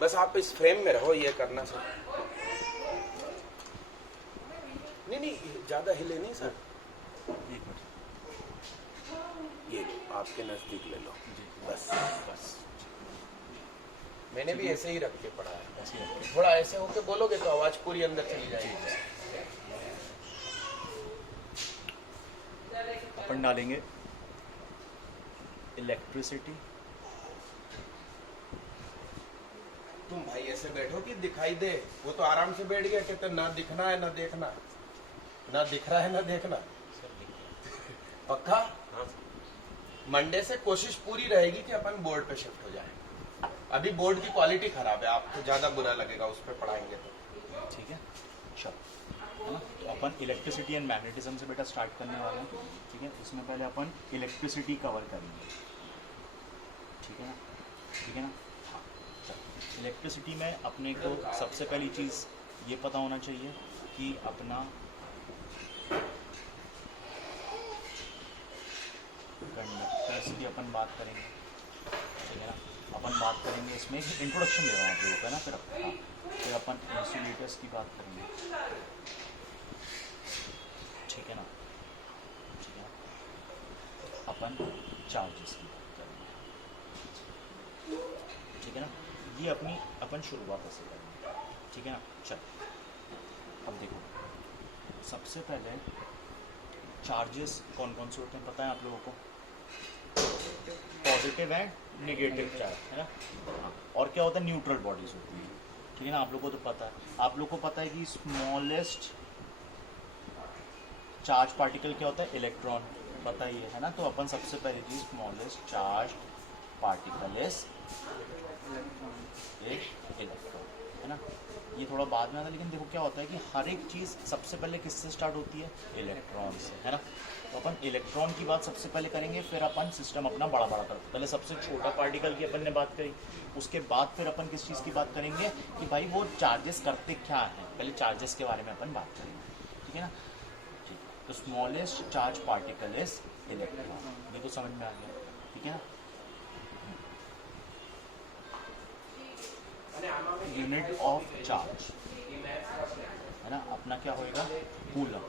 बस आप इस फ्रेम में रहो, ये करना सर। नहीं ज्यादा हिले नहीं सर। एक मिनट, ये लो, आपके नजदीक ले लो। बस बस मैंने भी ऐसे ही रख के पढ़ा है। ऐसे ही रखिए। थोड़ा ऐसे होके बोलोगे तो आवाज पूरी अंदर चली जाएगी। अपन डालेंगे इलेक्ट्रिसिटी। तुम भाई ऐसे बैठो कि दिखाई दे। वो तो आराम से बैठ गया, कहते ना दिखना है ना देखना, ना दिख रहा है ना देखना। पक्का? मंडे से कोशिश पूरी रहेगी कि अपन बोर्ड पे शिफ्ट हो जाए। अभी बोर्ड की क्वालिटी खराब है, आपको ज्यादा बुरा लगेगा उस पर पढ़ाएंगे तो। ठीक है, चलो, है ना। तो अपन इलेक्ट्रिसिटी एंड मैग्नेटिज्म से बेटा स्टार्ट करने वाले हैं। ठीक है, उसमें पहले अपन इलेक्ट्रिसिटी कवर करेंगे। ठीक है ना, ठीक है ना। हाँ, चलो, इलेक्ट्रिसिटी में अपने को सबसे पहली चीज़ ये पता होना चाहिए कि अपना कंडक्टर्स की अपन बात करेंगे। ठीक है ना, अपन बात करेंगे, इसमें एक इंट्रोडक्शन दे रहा हूँ आप लोगों को, है ना। फिर हाँ, फिर अपन इंसुलेटर्स की बात करेंगे। ठीक है ना, ठीक है ना। अपन चार्जेस की बात करेंगे। ठीक है ना, ये अपनी अपन शुरुआत ऐसे करेंगे। ठीक है ना, चल अब देखो, सबसे पहले चार्जेस कौन कौन से होते हैं पता है आप लोगों को? पॉजिटिव एंड नेगेटिव चार्ज, है ना। हाँ, और क्या होता है? न्यूट्रल बॉडीज होती है। ठीक है ना, आप लोगों को तो पता है। आप लोगों को पता है कि स्मॉलेस्ट चार्ज पार्टिकल क्या होता है? इलेक्ट्रॉन, पता ही है ना। तो अपन सबसे पहले चीज स्मॉलेस्ट चार्ज पार्टिकल इज एक इलेक्ट्रॉन, है ना। ये थोड़ा बाद में आता है, लेकिन देखो क्या होता है कि हर एक चीज़ सबसे पहले किससे स्टार्ट होती है? इलेक्ट्रॉन से, है ना। तो अपन इलेक्ट्रॉन की बात सबसे पहले करेंगे, फिर अपन सिस्टम अपना बड़ा बड़ा करते। पहले सबसे छोटा पार्टिकल की अपन ने बात करी, उसके बाद फिर अपन किस चीज़ की बात करेंगे कि भाई वो चार्जेस करते क्या हैं। पहले चार्जेस के बारे में अपन बात करेंगे। ठीक है ना, ठीक। तो smallest charge particle is electron, ये तो समझ में आ गया। ठीक है ना। यूनिट ऑफ चार्ज, है ना, अपना क्या होएगा? कूलम।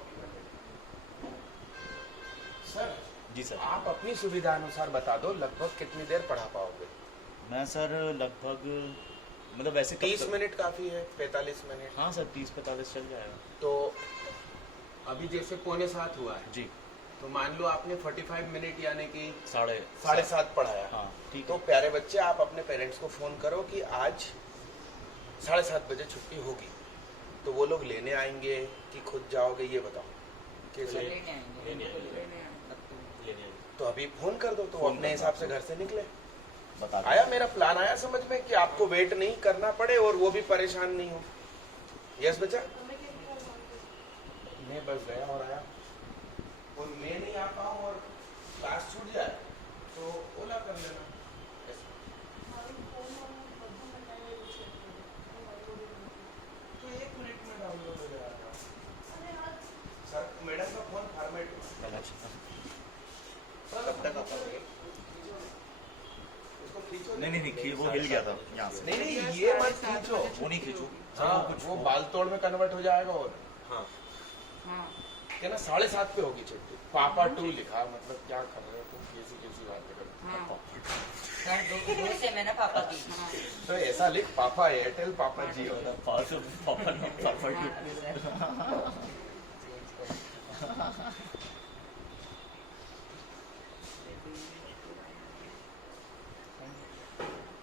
सर जी सर। आप अपनी सुविधा अनुसार बता दो, लगभग कितनी देर पढ़ा पाओगे? मैं सर लगभग, मतलब वैसे 30 मिनट काफी है, 45 मिनट? हाँ सर, 30-45 चल जाएगा। तो अभी जैसे 6:45 हुआ है जी, तो मान लो आपने 45 मिनट यानी कि 7:30 पढ़ाया। हाँ ठीक तो है। प्यारे बच्चे, आप अपने पेरेंट्स को फोन करो कि आज 7:30 बजे छुट्टी होगी, तो वो लोग लेने आएंगे कि खुद जाओगे, ये बताओ कैसे? लेने आएंगे। तो अभी फोन कर दो, तो वो फोन अपने कर हिसाब दो। से घर से निकले। बता दो। आया मेरा प्लान? आया समझ में कि आपको वेट नहीं करना पड़े और वो भी परेशान नहीं हो। यस बच्चा? मैं बस गया और आया, और मैं नहीं आ पाऊँ और क्लास छूट जाए तो ओला कर लेना। तो 1 मिनट में डाउनलोड हो जाएगा। सर मैडम का फोन फॉर्मेट कब तक आ पाओगे? इसको खींचो। नहीं, वो हिल गया था यहाँ से। नहीं ये मत खींचो। वो नहीं खींचो। हाँ, वो बाल तोड़ में कन्वर्ट हो जाएगा। और हाँ क्या ना, 7:30 पे होगी छुट्टी। पापा 2 लिखा, मतलब क्या कर रहे हो तुम? कैसी बातें कर रहे हो? से मैंने पापा की। तो ऐसा लिख, पापा एयरटेल, पापा जियो।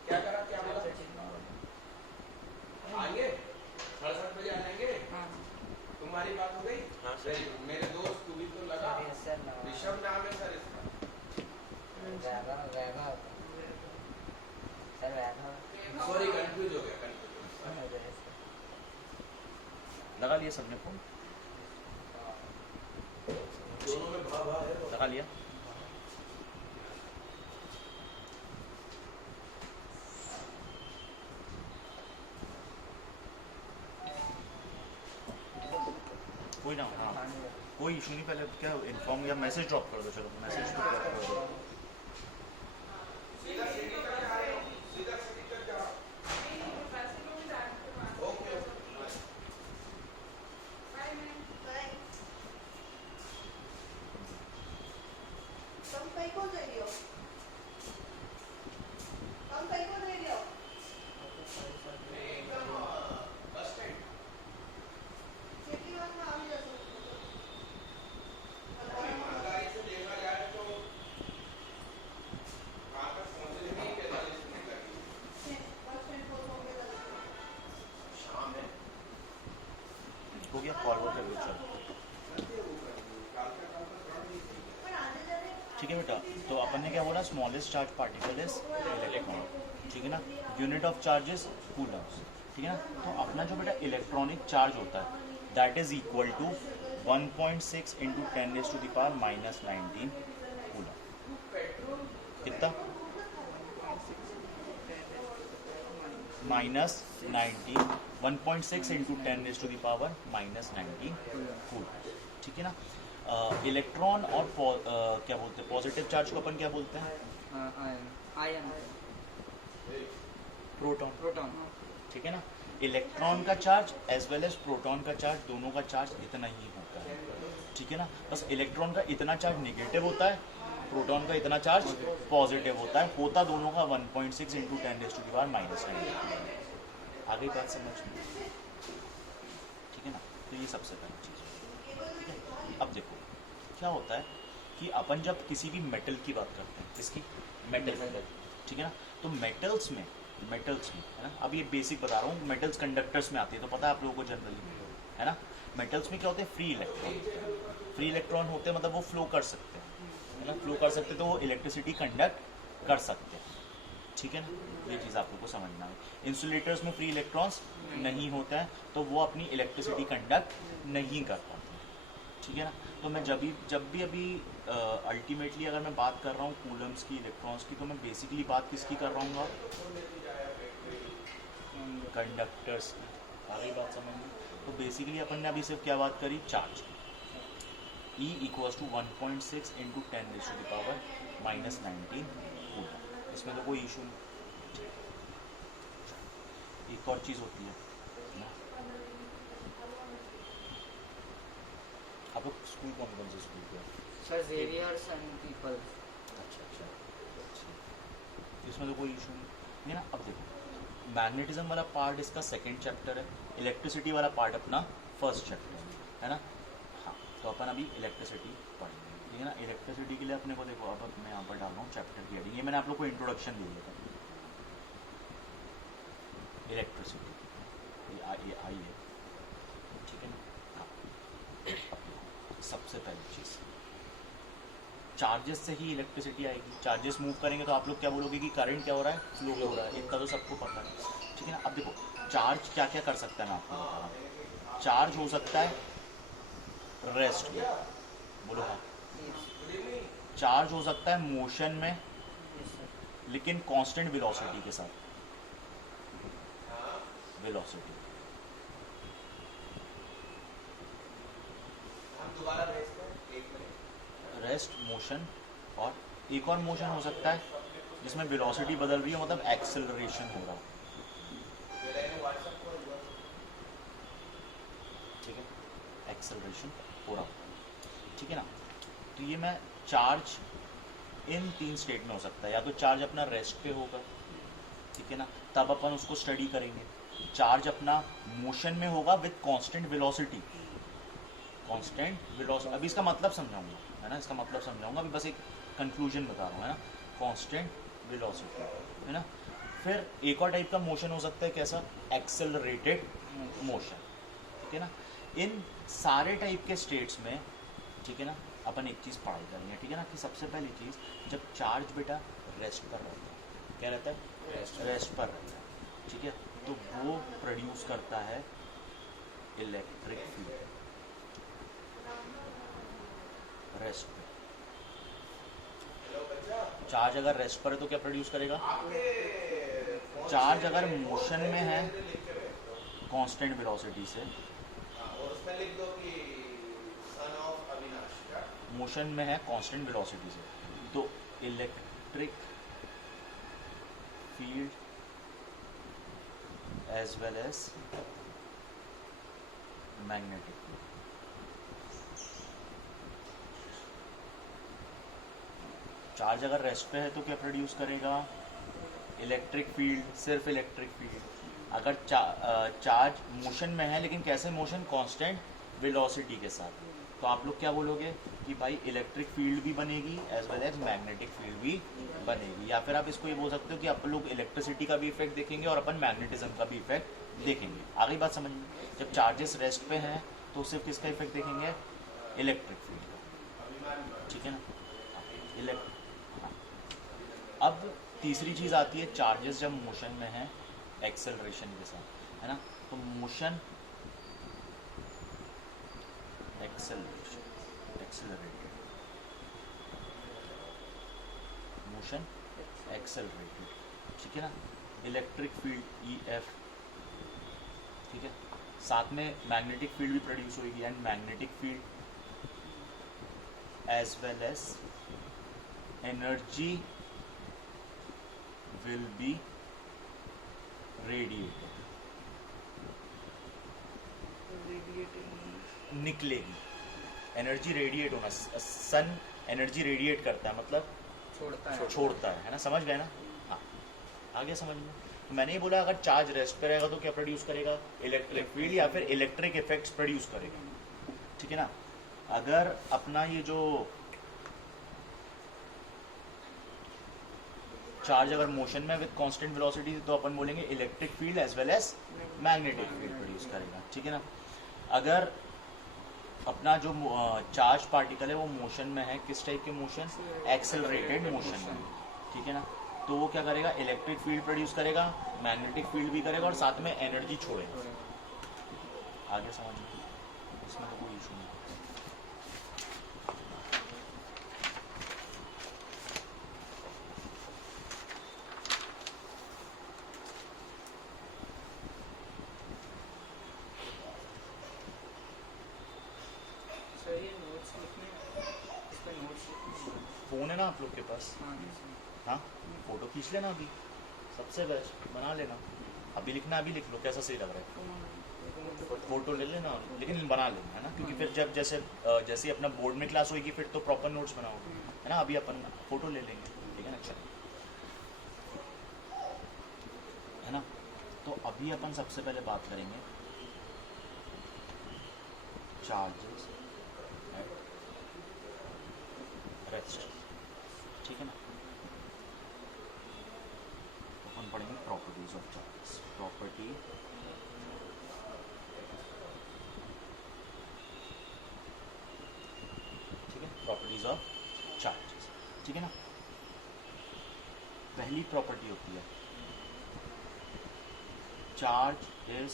क्या करा, क्या बोला? आएंगे 7:30 बजे आ जाएंगे। तुम्हारी बात हो गई? हाँ सर। मेरे दोस्त तू भी तो लगा। ऋषभ नाम है सर इसका। सॉरी, कंफ्यूज हो गया। लगा लिया सबने फोन? दोनों में भाव है। लगा लिया। कोई ना, हाँ कोई इशू नहीं। पहले क्या इन्फॉर्म या मैसेज ड्रॉप कर दो। चलो मैसेज ड्रॉप कर दो। होती है, फॉरवर्ड कर्वेचर। ठीक है बेटा, तो अपन ने क्या बोला, smallest charge particle is electron, ठीक है ना, unit of charge is Coulomb's, ठीक है ना। तो अपना जो बेटा इलेक्ट्रॉनिक चार्ज होता है that is equal to 1.6 into 10⁻⁻19 coulomb. कितना? -19, 1.6 इंटू 10⁻⁻19 कूलम, ठीक है ना। इलेक्ट्रॉन और क्या बोलते हैं, पॉजिटिव चार्ज को अपन क्या बोलते हैं? Ion, proton, proton. ठीक है ना। इलेक्ट्रॉन का charge as well as proton का चार्ज, दोनों का चार्ज इतना ही होता है, ठीक है ना। बस इलेक्ट्रॉन का इतना चार्ज नेगेटिव होता है, प्रोटॉन का इतना चार्ज पॉजिटिव होता है, होता दोनों का 1.6 इंटू 10⁻⁻19। आगे बात समझ में, ठीक है ना। तो ये सबसे पहली चीज़, ठीक है। अब देखो क्या होता है कि अपन जब किसी भी मेटल की बात करते हैं, किसकी? मेटल, ठीक है ना। तो मेटल्स में है ना, अब ये बेसिक बता रहा हूँ, मेटल्स कंडक्टर्स में आते हैं तो पता है आप लोगों को जनरली, है ना। मेटल्स में क्या होते हैं? फ्री इलेक्ट्रॉन होते हैं, मतलब वो फ्लो कर सकते हैं, है ना, फ्लो कर सकते, तो वो इलेक्ट्रिसिटी कंडक्ट कर सकते हैं, ठीक है ना। ये चीज़ आप लोग को समझना है। इंसुलेटर्स में फ्री इलेक्ट्रॉन्स नहीं होता है, तो वो अपनी इलेक्ट्रिसिटी कंडक्ट नहीं कर पाते, ठीक है ना। तो मैं जब भी अभी अल्टीमेटली अगर मैं बात कर रहा हूँ कूलम्स की, इलेक्ट्रॉन्स की, तो मैं बेसिकली बात किसकी कर रहा हूँ? कंडक्टर्स की। आगे बात समझिए। तो बेसिकली अपन ने अभी सिर्फ क्या बात करी? Charge. E equals to 1.6 into 10⁻⁻19 coulomb. इसमें तो कोई इशू नहीं। एक और चीज़ होती है ना, आप लोग स्कूल कौन से स्कूल के? Sir Xavier's and people. अच्छा, इसमें तो कोई इशू नहीं है ना। अब देखो, मैग्नेटिज्म वाला पार्ट इसका सेकंड चैप्टर है, इलेक्ट्रिसिटी वाला पार्ट अपना फर्स्ट चैप्टर है ना। हाँ, तो अपन अभी इलेक्ट्रिसिटी पढ़ेंगे, ठीक है ना। इलेक्ट्रिसिटी के लिए अपने को देखो, अब मैं यहाँ पर डाल रहा हूँ चैप्टर की हेडिंग, ये मैंने आप लोग को इंट्रोडक्शन दे दिया था। इलेक्ट्रिसिटी ये आई है, ठीक है ना। हाँ, सबसे पहली चीज़, चार्जेस से ही इलेक्ट्रिसिटी आएगी। चार्जेस मूव करेंगे तो आप लोग क्या बोलोगे कि करंट क्या हो रहा है? फ्लो हो रहा है, इतना तो सबको पता है, ठीक है ना। अब देखो चार्ज क्या क्या कर सकता है, मैं आपको बता रहा हूँ। चार्ज हो सकता है रेस्ट में, बोलो हाँ। चार्ज हो सकता है मोशन में, लेकिन कांस्टेंट वेलोसिटी के साथ, वेलोसिटी। रेस्ट, मोशन, और एक और मोशन हो सकता है जिसमें वेलोसिटी बदल रही है, मतलब एक्सेलरेशन हो रहा हो, ठीक है, एक्सेलरेशन हो रहा हो, ठीक है ना। तो ये मैं चार्ज इन 3 स्टेट में हो सकता है, या तो चार्ज अपना रेस्ट पे होगा, ठीक है ना, तब अपन उसको स्टडी करेंगे। चार्ज अपना मोशन में होगा विद कांस्टेंट वेलोसिटी, अभी इसका मतलब समझाऊंगा, है ना, इसका मतलब समझाऊंगा, अभी बस एक कंक्लूजन बता रहा हूँ, है ना। कांस्टेंट वेलोसिटी, है ना। फिर एक और टाइप का मोशन हो सकता है, कैसा? एक्सेलरेटेड मोशन, ठीक है ना। इन सारे टाइप के स्टेट्स में, ठीक है ना, अपन एक चीज़ पढ़ाई करेंगे, ठीक है ना, कि सबसे पहली चीज़, जब चार्ज बेटा रेस्ट पर रहता है, क्या रहता है? रेस्ट पर रहता है, ठीक है, तो वो प्रोड्यूस करता है इलेक्ट्रिक फील्ड। रेस्ट पे चार्ज अगर रेस्ट पर है तो क्या प्रोड्यूस करेगा? चार्ज अगर मोशन में है कांस्टेंट वेलोसिटी से, मोशन में है कांस्टेंट वेलोसिटी से, तो electric field as well as magnetic field, charge अगर रेस्ट पे है तो क्या प्रोड्यूस करेगा? इलेक्ट्रिक फील्ड, सिर्फ इलेक्ट्रिक फील्ड। अगर चार्ज मोशन में है, लेकिन कैसे मोशन? कांस्टेंट वेलोसिटी के साथ, तो आप लोग क्या बोलोगे कि भाई इलेक्ट्रिक फील्ड भी बनेगी as well as magnetic field भी बनेगी। या फिर आप इसको ये बोल सकते हो कि आप लोग इलेक्ट्रिसिटी का भी इफेक्ट देखेंगे और अपन मैग्नेटिज्म का भी इफेक्ट देखेंगे। आगे बात समझ में, जब चार्जेस रेस्ट पे हैं तो सिर्फ किसका इफेक्ट देखेंगे, इलेक्ट्रिक फील्ड का, ठीक है ना। अब तीसरी चीज आती है चार्जेस जब मोशन में है एक्सेलरेशन के साथ, है ना। तो मोशन एक्सेलरेटेड, मोशन एक्सेलरेटेड, ठीक है ना। इलेक्ट्रिक फील्ड EF, ठीक है, साथ में मैग्नेटिक फील्ड भी प्रोड्यूस होगी, and magnetic field as well as energy will be radiated, निकलेगी। एनर्जी रेडिएट होना, सन एनर्जी रेडिएट करता है मतलब छोड़ता है ना, समझ गए ना। हाँ, आगे समझ में। तो मैंने ही बोला अगर चार्ज रेस्ट पे रहेगा तो क्या प्रोड्यूस करेगा, इलेक्ट्रिक फील्ड या फिर इलेक्ट्रिक इफेक्ट्स प्रोड्यूस करेगा, ठीक है ना। अगर अपना ये जो चार्ज अगर मोशन में विद कांस्टेंट वेलोसिटी तो अपन बोलेंगे electric field as well as magnetic field produce करेगा, ठीक है ना। अगर अपना जो चार्ज पार्टिकल है वो मोशन में है, किस टाइप के मोशन, एक्सेलरेटेड मोशन में, ठीक है ना, तो वो क्या करेगा, इलेक्ट्रिक फील्ड प्रोड्यूस करेगा, मैग्नेटिक फील्ड भी करेगा और साथ में एनर्जी छोड़ेगा। आगे समझिए, इसमें तो कोई इशू नहीं। फोन है ना आप लोग के पास, हाँ, फोटो खींच लेना अभी, सबसे बेस्ट बना लेना, अभी लिखना अभी लिख लो, कैसा सही लग रहा है, फोटो ले लेना लेकिन बना लेना, है ना, क्योंकि फिर जब जैसे जैसे अपना बोर्ड में क्लास होगी फिर तो प्रॉपर नोट्स बनाओगे, है ना। अभी अपन फोटो ले लेंगे, ठीक है ना, अच्छा, है ना। तो अभी अपन सबसे पहले बात करेंगे चार्जेस एट रेस्ट, ठीक है ना। तो अपन पढ़ेंगे properties of charges, property properties of charges, ठीक है ना। पहली प्रॉपर्टी होती है चार्ज इज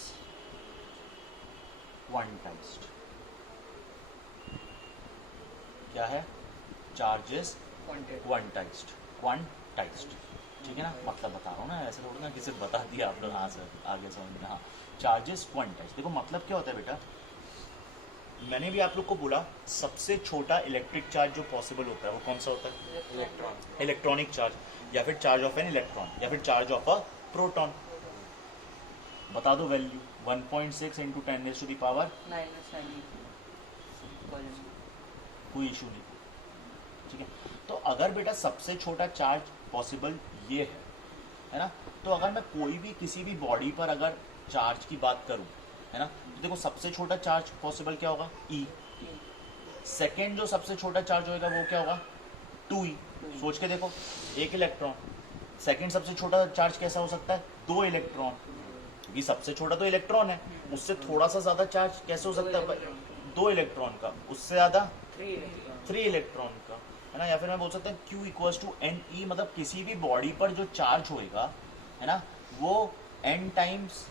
क्वांटाइज्ड। क्या है, चार्ज इज क्वांटाइज्ड, ठीक है ना, मतलब बता रहा हूँ ना, ऐसे थोड़ा ना किसी बता दिया आप लोग, हाँ सर आगे समझना। हाँ, चार्ज इज क्वांटाइज्ड, देखो मतलब क्या होता है बेटा, मैंने भी आप लोग को बोला सबसे छोटा इलेक्ट्रिक चार्ज जो पॉसिबल होता है वो कौन सा होता है, इलेक्ट्रॉनिक चार्ज, या फिर चार्ज ऑफ एन इलेक्ट्रॉन, या फिर चार्ज ऑफ अ प्रोटॉन। बता दो वैल्यू, 1.6 इंटू 10⁻⁻⁹, कोई इशू नहीं, ठीक है। तो अगर बेटा सबसे छोटा चार्ज पॉसिबल ये है ना, तो अगर मैं कोई भी किसी भी बॉडी पर अगर चार्ज की बात करूं, है ना, तो देखो सबसे छोटा चार्ज पॉसिबल क्या होगा, E। सेकेंड जो सबसे छोटा चार्ज होगा वो क्या होगा, 2E। सोच के देखो, एक इलेक्ट्रॉन, सेकेंड सबसे छोटा चार्ज कैसा हो सकता है, 2 इलेक्ट्रॉन, क्योंकि सबसे छोटा तो इलेक्ट्रॉन है, उससे थोड़ा सा ज्यादा चार्ज कैसे हो सकता है, 2 इलेक्ट्रॉन का, उससे ज्यादा 3 इलेक्ट्रॉन का, है ना। या फिर मैं बोल सकता हूँ Q इक्वल्स टू NE, मतलब किसी भी बॉडी पर जो चार्ज होएगा, है ना, वो N times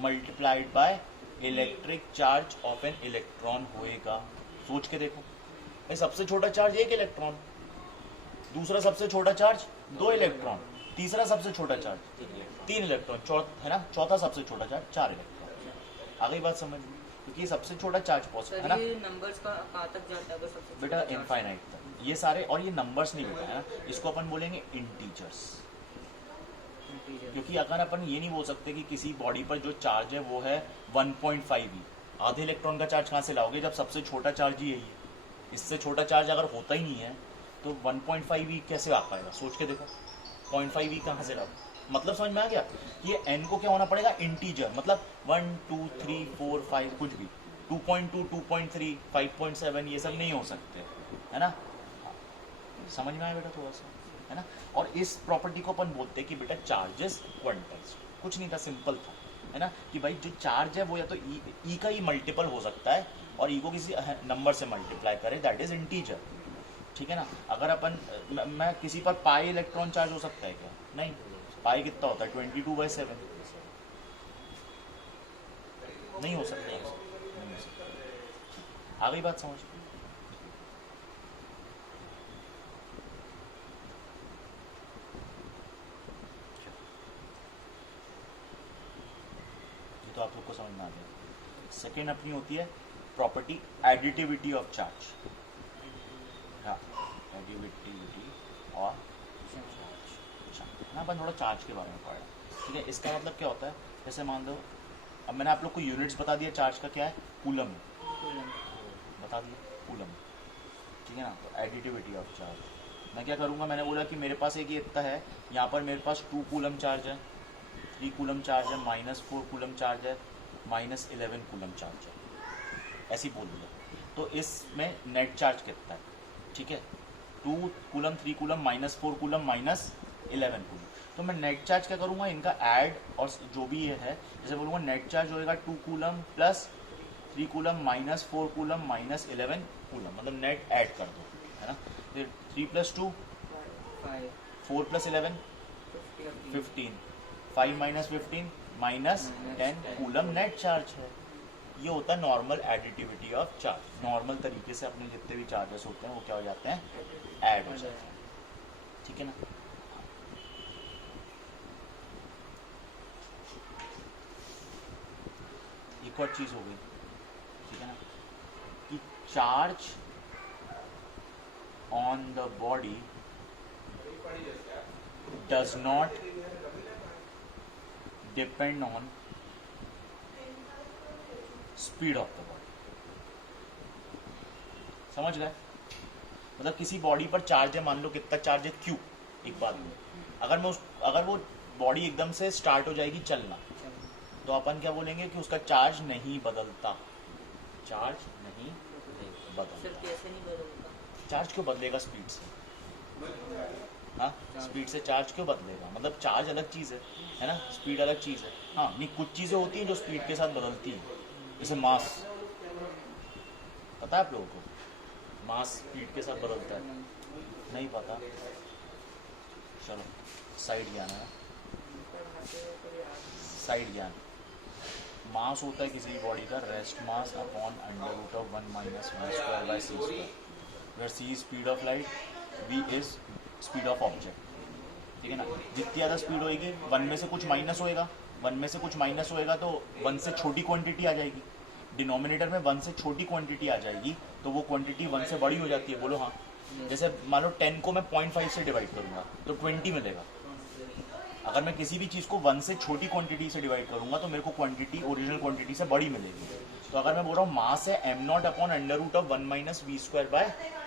multiplied by electric charge of an electron होएगा। सोच के देखो, भाई सबसे छोटा चार्ज 1 इलेक्ट्रॉन, दूसरा सबसे छोटा चार्ज 2 इलेक्ट्रॉन, तीसरा सबसे छोटा चार्ज 3 इलेक्ट्रॉन, है ना, चौथा सबसे छोटा चार्ज 4 इलेक्ट्रॉन। आ गई बात समझ में, क्योंकि सबसे छोटा चार्ज पॉसिबल है ना। नंबर्स का कहाँ तक जाता है सबसे बेटा इनफाइनाइट तक, ये सारे, और ये नंबर्स नहीं बेटा, है ना, इसको अपन बोलेंगे इंटीजर्स, क्योंकि अगर अपन ये नहीं बोल सकते कि किसी बॉडी पर जो चार्ज है वो है 1.5E, आधे इलेक्ट्रॉन का चार्ज कहाँ से लाओगे जब सबसे छोटा चार्ज ही यही है। इससे छोटा चार्ज अगर होता ही नहीं है तो 1.5E कैसे आ पाएगा, सोच के देखो, 0.5E कहाँ से लाओ, मतलब समझ में आ गया कि ये n को क्या होना पड़ेगा, इंटीजर, मतलब 1 2 3 4 5 कुछ भी, 2.2 2.3 5.7 ये सब नहीं हो सकते, है ना। समझ में आया बेटा थोड़ा सा, है ना। और इस प्रॉपर्टी को अपन बोलते हैं कि बेटा चार्जेस क्वांटाइज्ड, कुछ नहीं था, सिंपल था, है ना, कि भाई जो चार्ज है वो या तो ई का ही मल्टीपल हो सकता है और ई को किसी नंबर से मल्टीप्लाई करें, दैट इज इंटीजर, ठीक है ना। अगर अपन मैं किसी पर पाई इलेक्ट्रॉन चार्ज हो सकता है क्या? नहीं। पाई कितना होता है? 22/7। नहीं हो सकता, नहीं हो सकता। आ गई बात समझ? ये तो आप लोग को समझ में आ गया। सेकेंड अपनी होती है प्रॉपर्टी एडिटिविटी ऑफ चार्ज। हाँ, एडिटिविटी और अपन थोड़ा चार्ज के बारे में पढ़ा, ठीक है। इसका मतलब क्या होता है, जैसे मान लो अब मैंने आप लोग को यूनिट्स बता दिया चार्ज का, क्या है? कूलम बता दिया, कूलम, ठीक है ना। तो एडिटिविटी ऑफ चार्ज मैं क्या करूँगा, मैंने बोला कि मेरे पास एक ये इतना है, यहाँ पर मेरे पास 2 कूलम चार्ज है, 3 कूलम चार्ज है, -4 कूलम चार्ज है, -11 कूलम चार्ज है, ऐसे ही बोल दिया। तो इसमें नेट चार्ज कितना है, ठीक है? 2 कूलम, 3 कूलम, -4 कूलम, -11 कूलम। तो मैं नेट चार्ज क्या करूँगा, इनका ऐड और जो भी ये है, जैसे बोलूँगा नेट चार्ज होएगा 2 coulomb plus 3 coulomb -4 coulomb -11 coulomb, मतलब नेट ऐड कर दो, है ना। फिर 3 + 2 5 4 + 11 15 5 - 15 -10 कूलम नेट चार्ज है। ये होता है normal additivity of charge. Normal तरीके से अपने जितने भी चार्जेस होते हैं वो क्या हो जाते हैं, ऐड हो जाते हैं, ठीक है ना। एक और चीज हो गई, ठीक है ना, कि charge on the body does not depend on speed of the body. समझ गए? मतलब किसी बॉडी पर चार्ज है, मान लो कितना चार्ज है, Q। एक बात में अगर वो बॉडी एकदम से स्टार्ट हो जाएगी चलना, तो अपन क्या बोलेंगे कि उसका चार्ज नहीं बदलता, चार्ज नहीं सर बदलता। कैसे नहीं बदलता? चार्ज क्यों बदलेगा स्पीड से? हाँ, स्पीड से चार्ज क्यों बदलेगा? मतलब चार्ज अलग चीज़ है ना, स्पीड अलग चीज़ है। हाँ, नहीं, कुछ चीज़ें होती हैं जो स्पीड के साथ बदलती हैं, जैसे मास, पता है आप लोगों को? मास स्पीड के साथ बदलता है, नहीं पता? चलो साइड ज्ञान है, साइड ज्ञान। मास होता है किसी बॉडी का rest mass upon √1 - v²/c², where c is speed of light, v is speed of object, ठीक है ना। जितनी ज़्यादा स्पीड होएगी, 1 में से कुछ माइनस होएगा, 1 में से कुछ माइनस होएगा तो 1 से छोटी क्वांटिटी आ जाएगी, डिनोमिनेटर में 1 से छोटी क्वांटिटी आ जाएगी, तो वो क्वांटिटी 1 से बड़ी हो जाती है। बोलो हाँ। जैसे मान लो 10 को मैं 0.5 से डिवाइड करूँगा तो 20 मिलेगा। अगर मैं किसी भी चीज़ को 1 से छोटी क्वांटिटी से डिवाइड करूंगा तो मेरे को क्वांटिटी ओरिजिनल क्वांटिटी से बड़ी मिलेगी। तो अगर मैं बोल रहा हूँ मास है m0 अपॉन √1 -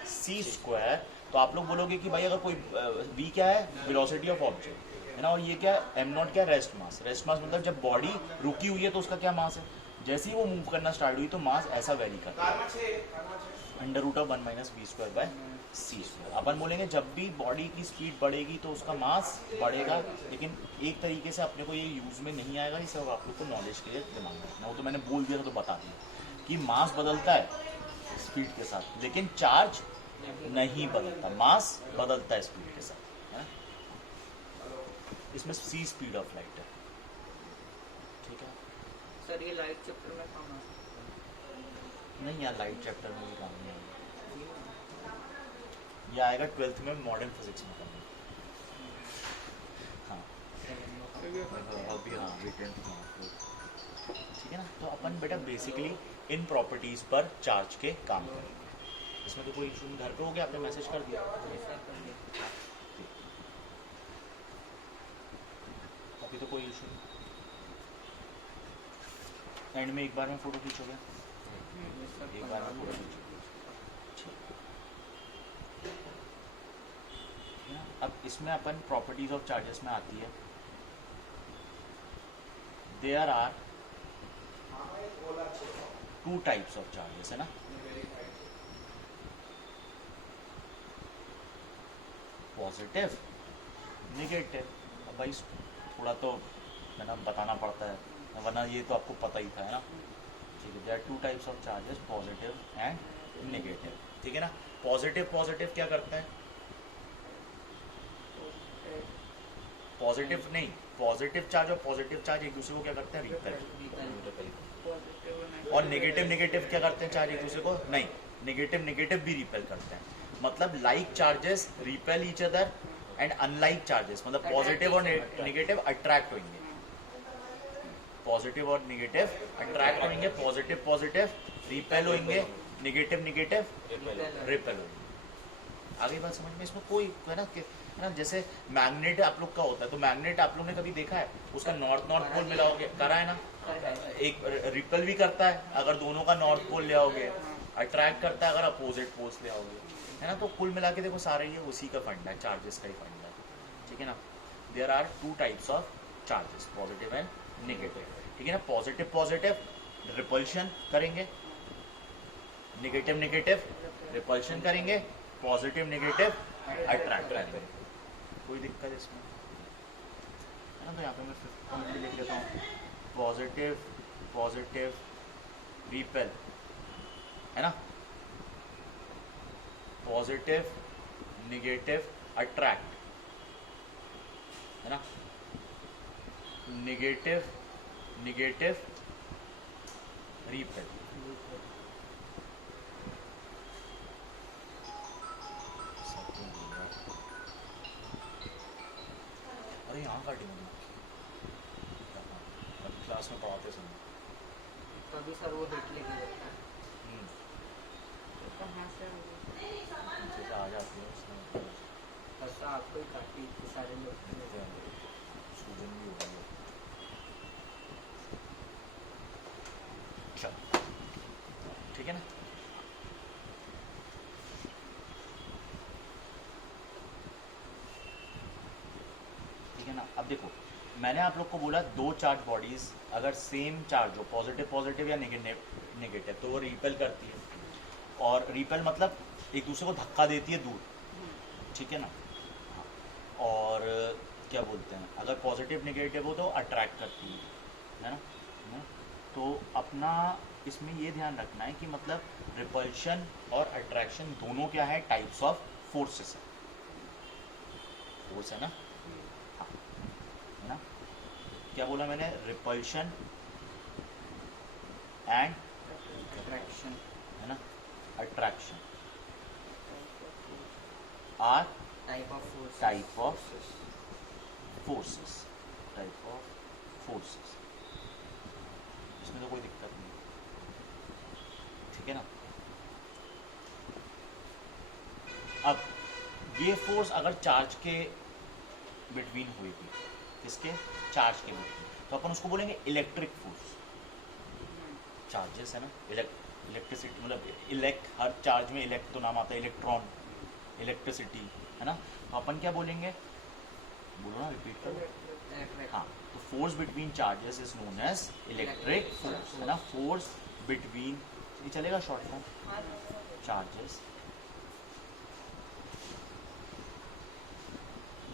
v²/c², तो आप लोग बोलोगे कि भाई अगर कोई v क्या है, वेलोसिटी ऑफ ऑब्जेक्ट, है ना, और ये क्या है, m0 क्या, रेस्ट मास। रेस्ट मास मतलब जब बॉडी रुकी हुई है तो उसका क्या मास है, जैसे ही वो मूव करना स्टार्ट हुई तो मास ऐसा वेरी करता है, √1 - v²/c²। अपन बोलेंगे जब भी बॉडी की स्पीड बढ़ेगी तो उसका मास बढ़ेगा, लेकिन एक तरीके से अपने को ये यूज़ में नहीं आएगा, ये सब आप लोग को नॉलेज के लिए दिमाग में रखना। वो तो मैंने बोल दिया था तो बता दिया कि मास बदलता है स्पीड के साथ, लेकिन चार्ज नहीं बदलता, मास बदलता है स्पीड के साथ, है ना? इसमें c स्पीड ऑफ लाइट है, ठीक है। सर ये लाइट चैप्टर में काम आता है? नहीं यार, लाइट चैप्टर में भी काम नहीं आएगा, ये आएगा 12th में मॉडर्न फिजिक्स में करना। हाँ अभी, हाँ अभी 10th में आप लोग, ठीक है ना। तो अपन बेटा बेसिकली इन प्रॉपर्टीज़ पर चार्ज के काम करेंगे। इसमें तो कोई इशू नहीं, घर पे हो गया, आपने मैसेज कर दिया, अभी तो कोई इशू नहीं। एंड में एक बार में फ़ोटो खींचोगे, एक बार में फ़ोटो खींचोगे। अब इसमें अपन प्रॉपर्टीज ऑफ चार्जेस में आती है, there are 2 types of charges, है ना। Positive, negative. अब भाई थोड़ा तो है ना, बताना पड़ता है, वरना ये तो आपको पता ही था, है ना। ठीक है, there are 2 types of charges, positive and negative. ठीक है ना। पॉजिटिव पॉजिटिव क्या करते हैं? पॉजिटिव नहीं, पॉजिटिव चार्ज और पॉजिटिव चार्ज एक दूसरे को क्या करते हैं? रिपेल। और नेगेटिव नेगेटिव क्या करते हैं? चार्ज एक दूसरे को नहीं, नेगेटिव नेगेटिव भी रिपेल करते हैं। मतलब like charges repel each other and unlike charges, मतलब पॉजिटिव और नेगेटिव अट्रैक्ट होंगे, पॉजिटिव और नेगेटिव अट्रैक्ट होंगे, पॉजिटिव पॉजिटिव रिपेल होंगे, नेगेटिव नेगेटिव रिपेल होंगे। आगे बात समझ में? इसमें कोई है ना कि है ना, जैसे मैग्नेट आप लोग का होता है, तो मैग्नेट आप लोग ने कभी देखा है उसका नॉर्थ नॉर्थ पोल मिलाओगे, करा है ना, एक रिपेल भी करता है अगर दोनों का नॉर्थ पोल ले आओगे, अट्रैक्ट करता है अगर अपोजिट पोल्स ले आओगे, है ना। तो कुल मिला के देखो सारे ये उसी का फंड है, चार्जेस का ही फंड है। ठीक है ना। There are 2 types of charges, positive and negative. ठीक है ना। पॉजिटिव पॉजिटिव रिपल्शन करेंगे, नेगेटिव नेगेटिव रिपल्शन करेंगे, पॉजिटिव नेगेटिव अट्रैक्ट करेंगे। कोई दिक्कत इसमें है ना। तो यहाँ पे मैं 5th पॉइंट भी लिख लेता हूँ, पॉजिटिव पॉजिटिव रिपेल, है ना, पॉजिटिव नेगेटिव अट्रैक्ट, है ना, नेगेटिव नेगेटिव रिपेल। अरे यहाँ काटी मैंने, अभी क्लास में पढ़ाते समय। तभी सर वो हिट लेके जाता है। कहाँ से जैसे आ जाती है उसमें बस आपको ही काटी, इतने सारे लोग सूजन भी हो रही है। चलो ठीक है ना। ठीक है ना। अब देखो मैंने आप लोग को बोला 2 चार्ज बॉडीज अगर सेम चार्ज हो, पॉजिटिव पॉजिटिव या नेगेटिव नेगेटिव, तो वो रिपेल करती है, और रिपेल मतलब एक दूसरे को धक्का देती है दूर। ठीक है ना। और क्या बोलते हैं, अगर पॉजिटिव नेगेटिव हो तो अट्रैक्ट करती है ना। तो अपना इसमें ये ध्यान रखना है कि मतलब रिपल्शन और अट्रैक्शन दोनों क्या है, टाइप्स ऑफ फोर्सेस है। फोर्स है ना, हाँ है ना। क्या बोला मैंने? रिपल्शन एंड अट्रैक्शन, है ना, attraction are type of force, type of forces, type of forces. इसमें तो कोई दिक्कत नहीं। ठीक है ना। अब ये फोर्स अगर चार्ज के बिटवीन हुई थी, किसके? चार्ज के बिटवीन, तो अपन उसको बोलेंगे इलेक्ट्रिक फोर्स। चार्जेस है ना, इलेक्ट्रिसिटी मतलब हर चार्ज में इलेक्ट तो नाम आता है, इलेक्ट्रॉन, इलेक्ट्रिसिटी, है ना। तो अपन क्या बोलेंगे? बोलो ना, रिपीट करो। हाँ, तो force between charges is known as electric force, है ना। फोर्स बिटवीन, ये चलेगा short form, charges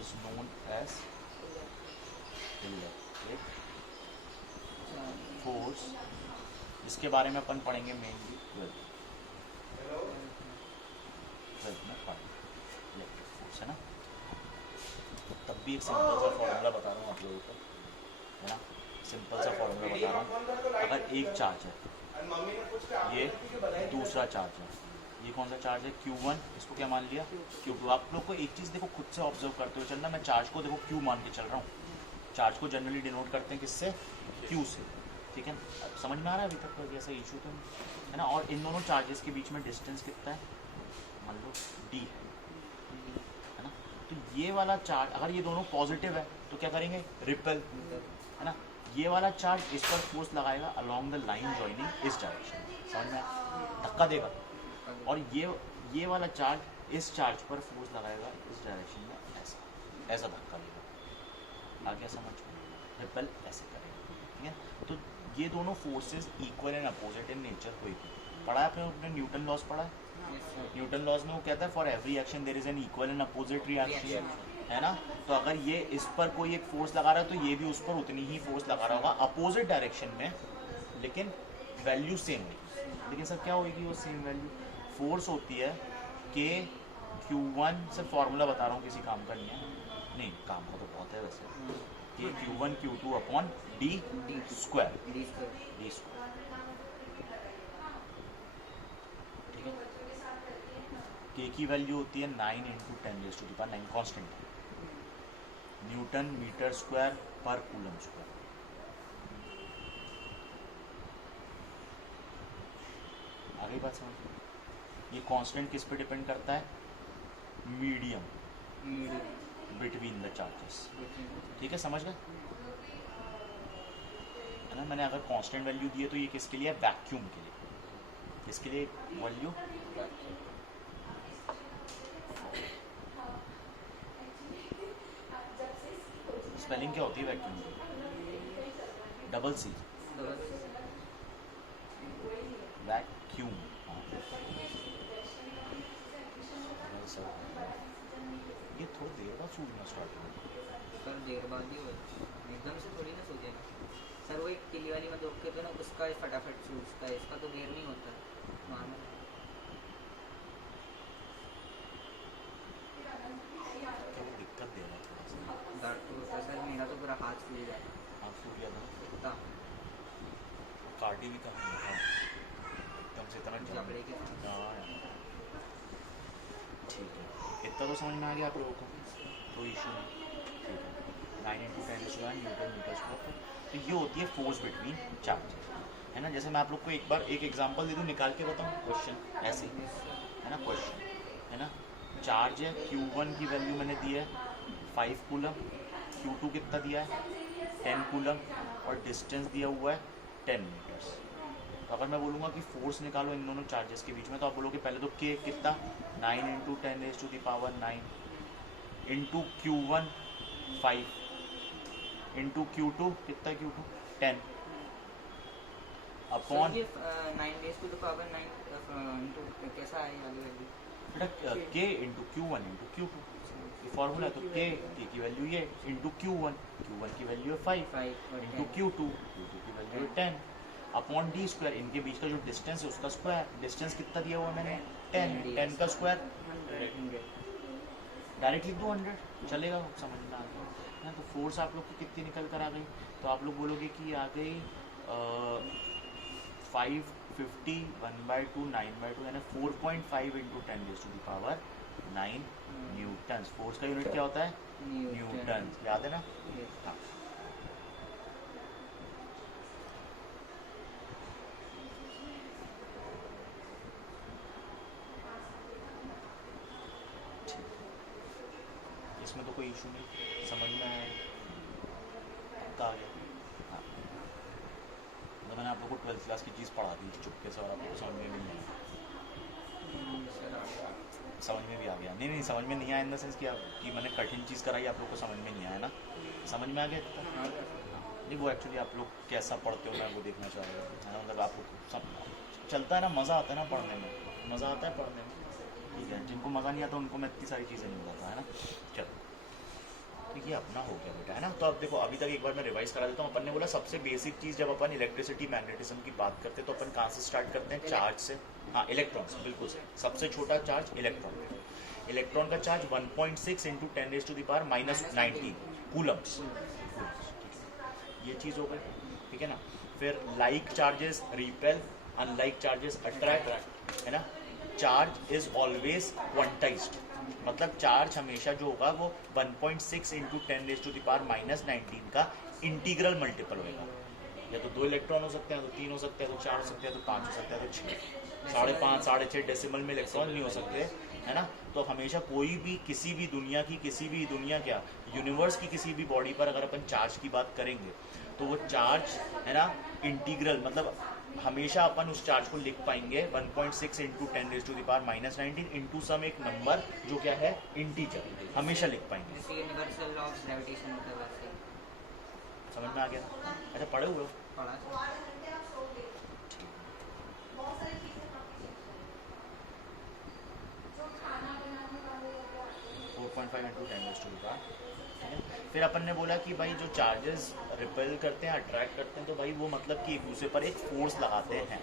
is known as electric force. इसके बारे में अपन पढ़ेंगे मेनली 12th में पढ़ेंगे इलेक्ट्रिक फोर्स, है ना। तो तब भी एक सिंपल सा फॉर्मूला बता रहा हूँ आप लोगों को, है ना। सिंपल सा फॉर्मूला बता रहा हूँ। अगर एक चार्ज है, ये दूसरा चार्ज है, ये कौन सा चार्ज है? Q1, इसको क्या मान लिया? Q2। आप लोग को एक चीज़ देखो, खुद से ऑब्जर्व करते हुए चलना। मैं चार्ज को देखो Q मान के चल रहा हूँ। चार्ज को जनरली डिनोट करते हैं किससे? Q से। ठीक है, अब समझ में आ रहा है अभी तक कोई ऐसा इशू तो नहीं, है ना। और इन दोनों चार्जेस के बीच में डिस्टेंस कितना है? मान लो D है ना। तो ये वाला चार्ज अगर ये दोनों पॉजिटिव है तो क्या करेंगे? रिपेल, है ना। ये वाला चार्ज इस पर फोर्स लगाएगा अलोंग द लाइन जॉइनिंग इस डायरेक्शन, समझ में आया? धक्का देगा। और ये वाला चार्ज इस चार्ज पर फोर्स लगाएगा इस डायरेक्शन में, ऐसा ऐसा धक्का देगा। आ गया समझ में? रिपेल ऐसे करेगा। ठीक है, तो ये दोनों forces equal and opposite in nature हुई थी। पढ़ा है आपने न्यूटन लॉज पढ़ा है? न्यूटन लॉज में वो कहता है for every action there is an equal and opposite reaction. है ना। तो अगर ये इस पर कोई एक फोर्स लगा रहा है तो ये भी उस पर उतनी ही फोर्स लगा रहा होगा अपोजिट डायरेक्शन में, लेकिन वैल्यू सेम होगी। लेकिन सर क्या होगी वो सेम वैल्यू? फोर्स होती है के Q1, सर फॉर्मूला बता रहा हूँ, किसी काम का नहीं है, नहीं काम का तो बहुत है वैसे, के Q1 Q2 upon D square, D square. D square, ठीक है। के की वैल्यू होती है 9 इंटू 10⁻⁹ कांस्टेंट है, न्यूटन मीटर स्क्वायर पर कूलम स्क्वायर। आगे बात समझ, ये कांस्टेंट किस पे डिपेंड करता है? मीडियम बिटवीन द चार्जेस, ठीक है, समझ गए है ना। मैंने अगर कांस्टेंट वैल्यू दी है तो ये किसके लिए है? वैक्यूम के लिए। किसके लिए वैल्यू? स्पेलिंग क्या होती है वैक्यूम की? Double C, vacuum. ये थोड़ी देर बाद सूझना स्टार्ट हुआ। सर देर बाद ही हो, एकदम से थोड़ी ना सूझेगा सर। वो एक किली वाली में रोक के तो ना उसका फटाफट सूझता है, इसका तो देर नहीं होता नॉर्मल। क्या वो दिक्कत दे रहा है थोड़ा सा? दर्द तो होता है सर, मेरा तो पूरा हाथ फूल जाता हाथ फूल गया था, इतना कार्डी भी कम है एकदम से, इतना जम। जबड़े के पास। हाँ यार, ठीक है, इतना तो समझ में आ गया आप लोगों को, कोई इशू नहीं, ठीक है। 9 इंटू 10⁻⁹ न्यूटन मीटर स्क्वायर। तो ये होती है फोर्स बिटवीन चार्जेस, है ना। जैसे मैं आप लोग को एक बार एक एग्जांपल दे दूँ, निकाल के बताऊँ क्वेश्चन ऐसे, है ना। क्वेश्चन है ना, चार्ज है Q1 की वैल्यू मैंने दी है 5 कूलम, Q2 कितना दिया है 10 कूलम, और डिस्टेंस दिया हुआ है 10 मीटर्स। तो अगर मैं बोलूँगा कि फोर्स निकालो इन दोनों चार्जेस के बीच में, तो आप बोलोगे पहले तो के कितना 9 into 10⁻⁹ into Q1 5 into Q2 कितना है Q2 10 अपॉन, सर ये 9⁻⁹ इंटू कैसा है वाली वैल्यू? बेटा के इंटू Q1 इंटू Q2 ये फॉर्मूला है। तो के की वैल्यू ये इंटू Q1 की वैल्यू है 5 इंटू Q2 की वैल्यू है 10 अपॉन डी स्क्वायर, इनके बीच का जो डिस्टेंस है उसका स्क्वायर। डिस्टेंस कितना दिया हुआ है मैंने 10 का स्क्वायर, 100 डायरेक्ट लिख दो 100, चलेगा, समझ में आ गया है ना। तो फोर्स आप लोग की कितनी निकल कर आ गई? तो आप लोग बोलोगे कि आ गई 550 1/2 9/2 यानी 4.5 इंटू 10⁻⁹ न्यूटन। फोर्स का यूनिट क्या होता है? न्यूटन, याद है ना। हाँ, इसमें तो कोई इशू नहीं, समझ में आया, पक्का आ गया। हाँ, तो मैंने आप लोग को 12th क्लास की चीज़ पढ़ा दी चुपके से, और आप लोग को समझ में भी नहीं आया। समझ में भी आ गया? नहीं नहीं, समझ में नहीं आया इन द सेंस कि मैंने कठिन चीज़ कराई, आप लोग को समझ में नहीं आया ना, समझ में आ गया इतना? नहीं, वो एक्चुअली आप लोग कैसा पढ़ते हो मैं वो देखना चाह रहा हूँ, है ना। मतलब आप लोग सब चलता है ना, मज़ा आता है ना पढ़ने में, मज़ा आता है पढ़ने में, ठीक है। जिनको मज़ा नहीं आता उनको मैं इतनी सारी चीज़ें नहीं बताता, है ना। चलो, तो ये अपना हो गया बेटा, है ना। तो अब देखो, अभी तक एक बार मैं रिवाइज करा देता हूँ। अपन ने बोला सबसे बेसिक चीज़, जब अपन इलेक्ट्रिसिटी मैग्नेटिज्म की बात करते हैं तो अपन कहाँ से स्टार्ट करते हैं? चार्ज से। हाँ, इलेक्ट्रॉन से, बिल्कुल सही। सबसे छोटा चार्ज इलेक्ट्रॉन। इलेक्ट्रॉन का चार्ज 1.6 इंटू 10⁻⁻⁻19 कूलम्स, ये चीज़ हो गई, ठीक है ना। फिर like charges repel, unlike charges attract, है ना। चार्ज इज ऑलवेज क्वांटाइज्ड, मतलब चार्ज हमेशा जो होगा वो 1.6 इंटू 10⁻⁻19 का इंटीग्रल मल्टीपल होगा। या तो 2 इलेक्ट्रॉन हो सकते हैं, तो 3 हो सकते हैं, तो 4 हो सकते हैं, तो 5 हो सकते हैं, तो 6, 5.5, 6.5 डेसिमल में इलेक्ट्रॉन नहीं हो सकते, है ना। तो हमेशा कोई भी किसी भी दुनिया क्या यूनिवर्स की किसी भी बॉडी पर अगर अपन चार्ज की बात करेंगे तो वो चार्ज, है ना, इंटीग्रल, मतलब हमेशा अपन उस चार्ज को लिख पाएंगे 1.6 इंटू 10⁻⁻19 इंटू सम एक नंबर जो क्या है इंटीजर, हमेशा लिख पाएंगे। जैसे यूनिवर्सल लॉ ऑफ ग्रेविटेशन होता है वैसे। समझ में आ गया? अच्छा, पढ़े हुए हो? पढ़ा 0.5 इंटू 10⁻², ठीक है। फिर अपन ने बोला कि भाई जो चार्जेस रिपेल करते हैं, अट्रैक्ट करते हैं, तो भाई वो मतलब कि एक दूसरे पर एक फोर्स लगाते हैं,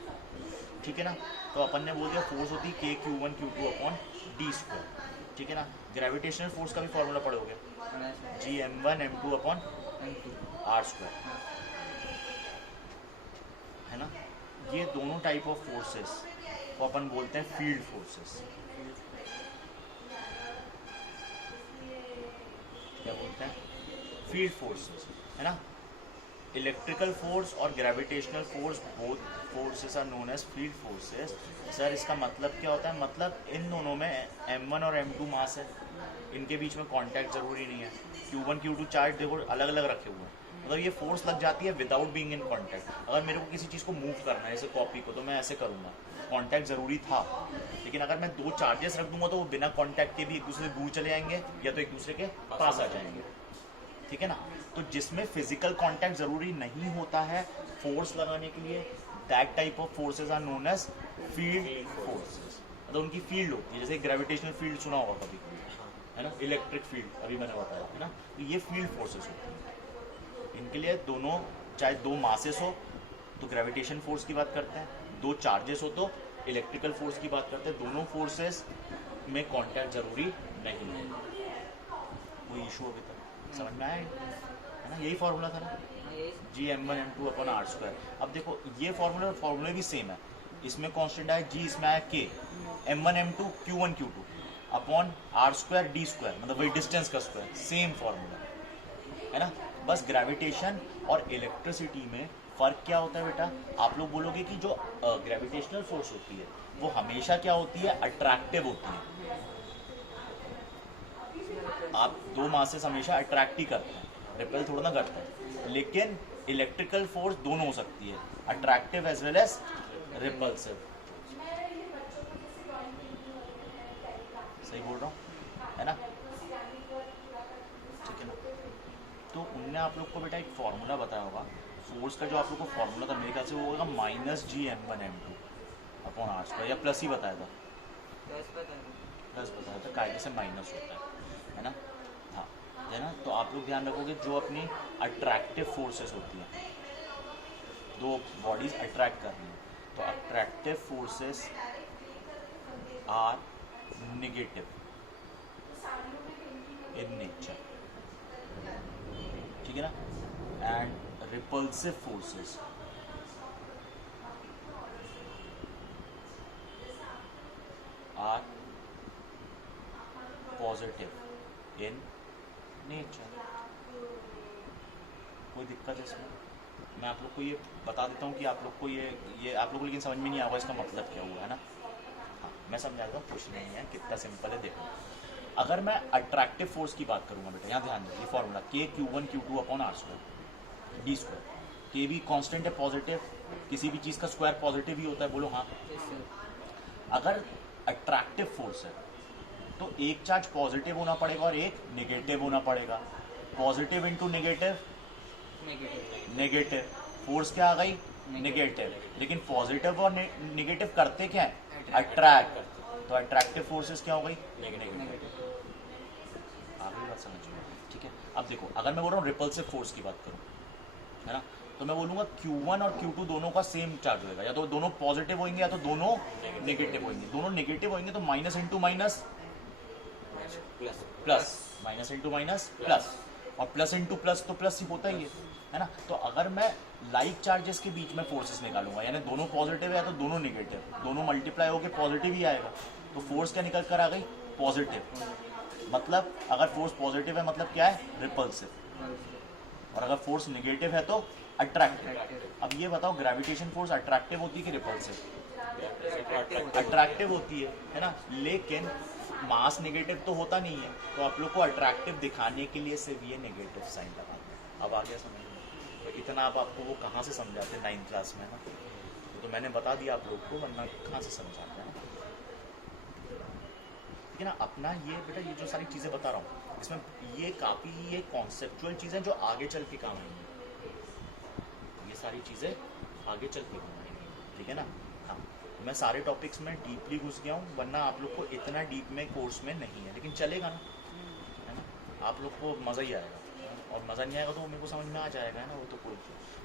ठीक है ना। तो अपन ने बोल दिया फोर्स होती है K Q1 Q2/d², ठीक है ना। ग्रेविटेशनल फोर्स का भी फॉर्मूला पढ़ोगे, Gm1m2/r², है ना। ये दोनों टाइप ऑफ फोर्सेस को अपन बोलते हैं फील्ड फोर्सेस। क्या बोलते हैं? फील्ड फोर्सेस, है ना। इलेक्ट्रिकल फोर्स और gravitational force, both forces are known as field forces. Sir इसका मतलब क्या होता है? मतलब इन दोनों में m1 और m2 मास है, इनके बीच में कांटेक्ट जरूरी नहीं है। Q1 Q2 चार्ज देखो अलग अलग रखे हुए हैं, मतलब ये फोर्स लग जाती है विदाउट बीइंग इन कांटेक्ट। अगर मेरे को किसी चीज़ को मूव करना है, जैसे कॉपी को, तो मैं ऐसे करूँगा, कांटेक्ट ज़रूरी था। लेकिन अगर मैं दो चार्जेस रख दूंगा तो वो बिना कांटेक्ट के भी एक दूसरे से दूर चले जाएंगे या तो एक दूसरे के पास आ जाएंगे, ठीक है ना। तो जिसमें फिजिकल कांटेक्ट ज़रूरी नहीं होता है फोर्स लगाने के लिए, that type of forces are known as field forces. मतलब उनकी फील्ड होती है, जैसे ग्रेविटेशनल फील्ड सुना होगा कभी, है ना, इलेक्ट्रिक फील्ड अभी मैंने बताया, है ना। तो ये फील्ड फोर्सेस होती हैं। इनके लिए दोनों, चाहे दो मासेस हो तो ग्रेविटेशन फोर्स की बात करते हैं, दो चार्जेस हो तो इलेक्ट्रिकल फोर्स की बात करते हैं। दोनों फोर्सेस में कांटेक्ट जरूरी नहीं है। कोई इशू अभी तक समझ में आया है ना? यही फॉर्मूला था ना, Gm1m2/r²। अब देखो ये फॉर्मूले भी सेम है, इसमें कांस्टेंट आया G, इसमें आया K, m1m2 Q1 Q2 upon r²d², मतलब वही डिस्टेंस का स्क्वायर, सेम फॉर्मूला है ना। बस ग्रेविटेशन और इलेक्ट्रिसिटी में फ़र्क क्या होता है बेटा? आप लोग बोलोगे कि जो ग्रेविटेशनल फोर्स होती है वो हमेशा क्या होती है? अट्रैक्टिव होती है। आप दो मासेस हमेशा अट्रैक्ट ही करते हैं, रिपेल थोड़ा ना करते हैं। लेकिन इलेक्ट्रिकल फोर्स दोनों हो सकती है, attractive as well as repulsive. सही बोल रहा हूँ, है ना? ठीक है ना। तो उनने आप लोग को बेटा एक फॉर्मूला बताया होगा फोर्स का, जो आप लोग को फॉर्मूला था मेरे ख्याल से वो होगा -Gm1m2/r², या प्लस ही बताया था, प्लस बताया था, कायदे से माइनस होता है ना। हाँ, है ना। तो आप लोग ध्यान रखोगे जो अपनी अट्रैक्टिव फोर्सेस होती हैं, दो बॉडीज अट्रैक्ट कर रही हैं, तो attractive forces are negative in nature, ठीक है ना। And repulsive forces are positive in nature। कोई दिक्कत है इसमें? मैं आप लोग को ये बता देता हूँ कि आप लोग को ये आप लोग को लेकिन समझ में नहीं आएगा इसका मतलब क्या हुआ, है ना। हाँ, मैं समझा देता हूँ, कुछ नहीं है, कितना सिंपल है। देखो, अगर मैं अट्रैक्टिव फोर्स की बात करूँगा बेटा, यहाँ ध्यान दीजिए, formula K Q1 Q2/r²d²। K भी कांस्टेंट है, पॉजिटिव, किसी भी चीज़ का स्क्वायर पॉजिटिव ही होता है, बोलो हाँ। अगर अट्रैक्टिव फोर्स है तो एक चार्ज पॉजिटिव होना पड़ेगा और एक नेगेटिव होना पड़ेगा। Positive into negative, negative, force क्या आ गई? नेगेटिव। लेकिन पॉजिटिव और नेगेटिव करते क्या है? अट्रैक्ट। तो अट्रैक्टिव फोर्सेस क्या हो गई? नेगेटिव। आगे बात समझिए, ठीक है। अब देखो, अगर मैं बोल रहा हूँ रिपल्सिव फोर्स की बात करूँ, है ना, तो मैं बोलूँगा Q1 और Q2 दोनों का सेम चार्ज होगा, या तो दोनों पॉजिटिव होंगे या तो दोनों नेगेटिव होंगे। दोनों नेगेटिव होंगे तो minus into minus plus, minus into minus plus, और प्लस इंटू प्लस तो प्लस ही होता ही है ना। तो अगर मैं लाइक चार्जेस के बीच में फोर्सेस निकालूंगा, यानी दोनों पॉजिटिव है या तो दोनों नेगेटिव, दोनों मल्टीप्लाई होकर पॉजिटिव ही आएगा, तो फोर्स क्या निकल कर आ गई? पॉजिटिव। मतलब अगर फोर्स पॉजिटिव है मतलब क्या है? रिपल्सिव। और अगर फोर्स नेगेटिव है तो अट्रैक्टिव। अब ये बताओ, ग्रेविटेशन फोर्स अट्रैक्टिव होती है कि रिपल्सिव? अट्रैक्टिव होती है ना। लेकिन मास नेगेटिव तो होता नहीं है, तो आप लोग को अट्रैक्टिव दिखाने के लिए सिर्फ ये नेगेटिव साइन लगाना। अब आ गया समझ में? तो इतना अब आपको वो कहाँ से समझाते हैं 9th क्लास में, ना। तो मैंने बता दिया आप लोग को, वरना कहाँ से समझाते हैं ना। ठीक है ना। अपना ये बेटा, ये जो सारी चीज़ें बता रहा हूँ, इसमें ये काफ़ी ये कॉन्सेप्चुअल चीज़ें जो आगे चल के काम आएंगी, ये सारी चीज़ें आगे चल के काम आएंगी, ठीक है ना। हाँ, मैं सारे टॉपिक्स में डीपली घुस गया हूँ, वरना आप लोग को इतना डीप में कोर्स में नहीं है, लेकिन चलेगा ना। आप लोग को मज़ा ही आएगा, और मज़ा नहीं आएगा तो मेरे को समझ में आ जाएगा, है ना, वो तो कोई।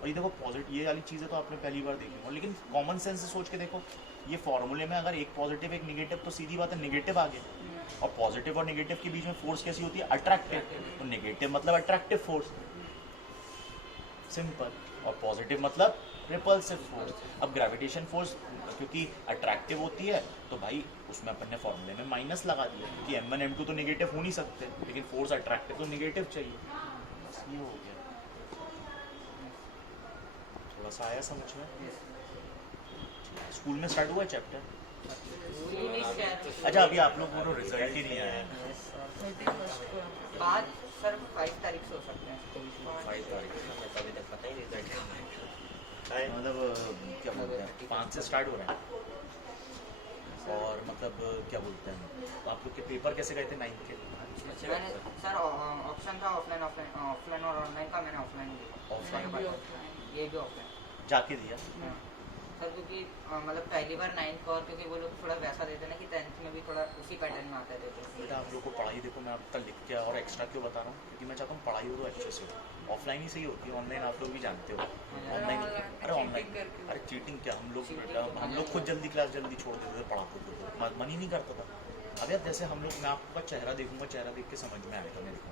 और ये देखो पॉजिटिव, ये वाली चीज़ें तो आपने पहली बार देखी हो, लेकिन कॉमन सेंस से सोच के देखो, ये फॉर्मूले में अगर एक पॉजिटिव एक नेगेटिव, तो सीधी बात है नेगेटिव आ गया। और पॉजिटिव और नेगेटिव के बीच में फोर्स कैसी होती है? अट्रैक्टिव। तो नेगेटिव मतलब अट्रैक्टिव फोर्स, सिंपल। और पॉजिटिव मतलब रिपल्सिव फोर्स। अब ग्रेविटेशन फोर्स क्योंकि अट्रैक्टिव होती है तो भाई उसमें अपन ने फॉर्मूले में माइनस लगा दिया, क्योंकि M1 M2 तो नेगेटिव हो नहीं सकते, लेकिन फोर्स अट्रैक्टिव तो नेगेटिव चाहिए। बस ये हो गया, थोड़ा सा आया समझ में। स्कूल में स्टार्ट हुआ चैप्टर? अच्छा, अभी आप लोग को रिजल्ट ही नहीं आया है। बाद सर 5 तारीख से हो सकते हैं। 5 तारीख से अभी तक पता ही नहीं रिजल्ट कब आएगा। मतलब क्या बोलते हैं, 5 से स्टार्ट हो रहा है। और मतलब क्या बोलते हैं, तो आप लोग के पेपर कैसे गए थे 9th के? मैंने सर ऑप्शन था ऑफलाइन और ऑनलाइन का, मैंने ऑफलाइन Offline? ये भी ऑफलाइन जाके दिया? सर, क्योंकि मतलब पहली बार 9th का, और क्योंकि वो लोग थोड़ा वैसा देते ना कि 10th में भी थोड़ा उसी पैटर्न में आता है देते। बेटा आप लोग को पढ़ाई देखो, मैं अब तक लिख के और एक्स्ट्रा क्यों बता रहा हूँ, क्योंकि मैं चाहता हूँ पढ़ाई हो तो अच्छे से हो। ऑफलाइन ही सही होती है, ऑनलाइन आप लोग भी जानते हो। ऑनलाइन, अरे ऑनलाइन, अरे चीटिंग क्या, हम लोग खुद जल्दी क्लास जल्दी छोड़ देते थे, पढ़ाते थे तो मन ही नहीं करता था। अब यार जैसे हम लोग, मैं आपका चेहरा देखूंगा, चेहरा देख के समझ में आएगा मेरे को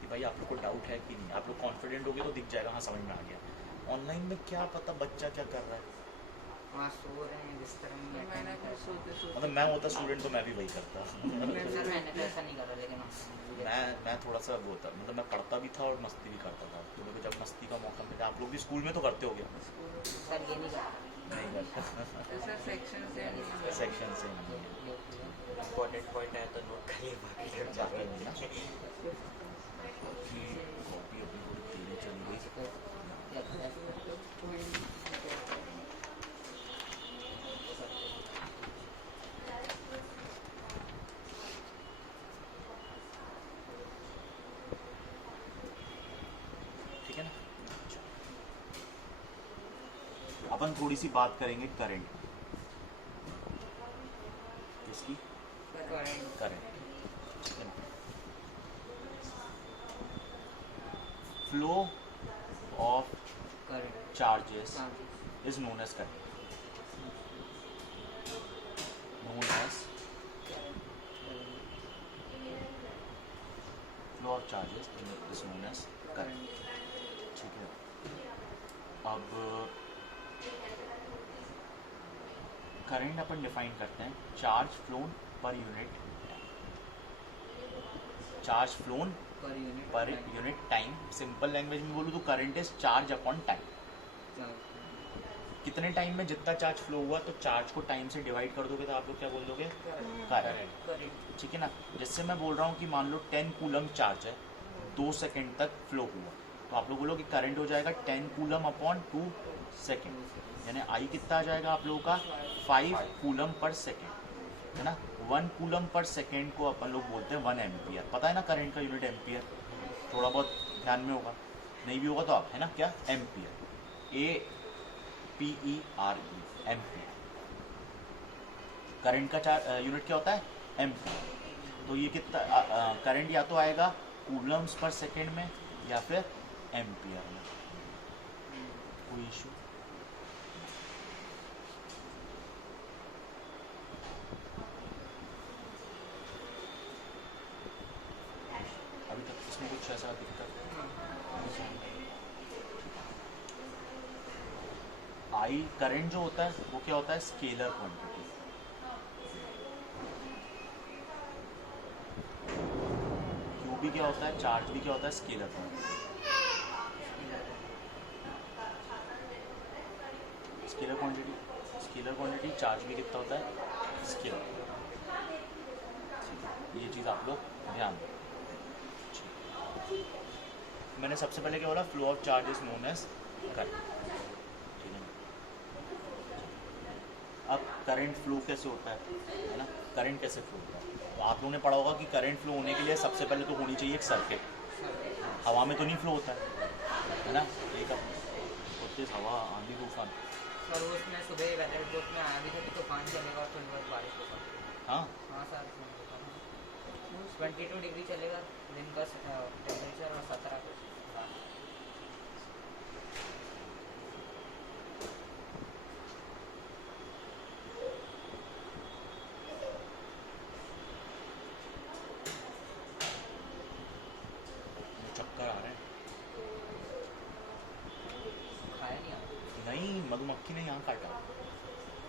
कि भाई आप लोग को डाउट है कि नहीं। आप लोग कॉन्फिडेंट होगे तो दिख जाएगा, हाँ समझ में आ गया। ऑनलाइन में क्या पता बच्चा क्या कर रहा है, वहाँ सो रहे हैं बिस्तर में, मतलब मैं होता स्टूडेंट तो मैं भी वही करता। सर मैंने तो ऐसा नहीं करा, लेकिन मैं थोड़ा सा वो था, मतलब मैं पढ़ता भी था और मस्ती भी करता था। तो मेरे को जब मस्ती का मौका मिला, आप लोग भी स्कूल में तो करते होगे? सर ये नहीं करा। नहीं करता, सेक्शन से नहीं है। इम्पोर्टेंट पॉइंट है तो नोट करिए, बाकी सब जाके जाके नहीं ना कि कॉपी अपनी पूरी तेरे चली गई। ठीक है ना? अपन थोड़ी सी बात करेंगे करंट, किसकी? Current. Flow of current charges is known as current. Known as flow of charges is known as current. ठीक है। अब करंट अपन डिफाइन करते हैं, charge phloem per unit, charge phloem per unit time. Simple language में बोलूँ तो current is charge upon time. कितने time में जितना चार्ज फ्लो हुआ, तो चार्ज को टाइम से डिवाइड कर दोगे तो आप लोग क्या बोल दोगे? करंट। ठीक है ना? जिससे मैं बोल रहा हूँ कि मान लो 10 कूलम चार्ज है, 2 सेकेंड तक फ्लो हुआ, तो आप लोग बोलो कि करंट हो जाएगा 10 कूलम अपॉन 2 सेकेंड, यानी आई कितना आ जाएगा आप लोगों का? 5 कूलम पर सेकेंड, है ना? 1 कूलम पर सेकेंड को अपन लोग बोलते हैं 1 एम्पियर। पता है ना करंट का यूनिट एम्पियर? थोड़ा बहुत ध्यान में होगा, नहीं भी होगा तो आप, है ना, क्या? Ampere, APERE, ampere. करंट का यूनिट क्या होता है? एम्पियर। तो ये कितना करंट या तो आएगा कूलम्स पर सेकेंड में या फिर एम्पियर में। कोई इशू? अभी तक इसमें कुछ ऐसा दिक्कत? आई करंट जो होता है वो क्या होता है? Scalar quantity. क्यू भी क्या होता है? चार्ज भी क्या होता है? Scalar quantity. Scalar quantity, charge भी कितना होता है? स्केलर। ये चीज़ आप लोग ध्यान दें। मैंने सबसे पहले क्या बोला? Flow of charge is known as current. अब करंट फ्लो कैसे होता है ना? करंट कैसे फ्लो होता है? तो आप लोगों ने पढ़ा होगा कि करंट फ्लो होने के लिए सबसे पहले तो होनी चाहिए एक सर्किट। हवा में तो नहीं फ्लो होता है ना? एक तेज हवा, आंधी तूफान। सर उसमें सुबह वेदर रिपोर्ट में आया भी था कि तूफान चलेगा और थोड़ी बहुत बारिश होगा। हाँ हाँ सर। 22 डिग्री चलेगा दिन का टेम्परेचर और 17 का। चक्कर आ रहे हैं। खाया नहीं आपने? नहीं, मधुमक्खी ने यहाँ काटा तो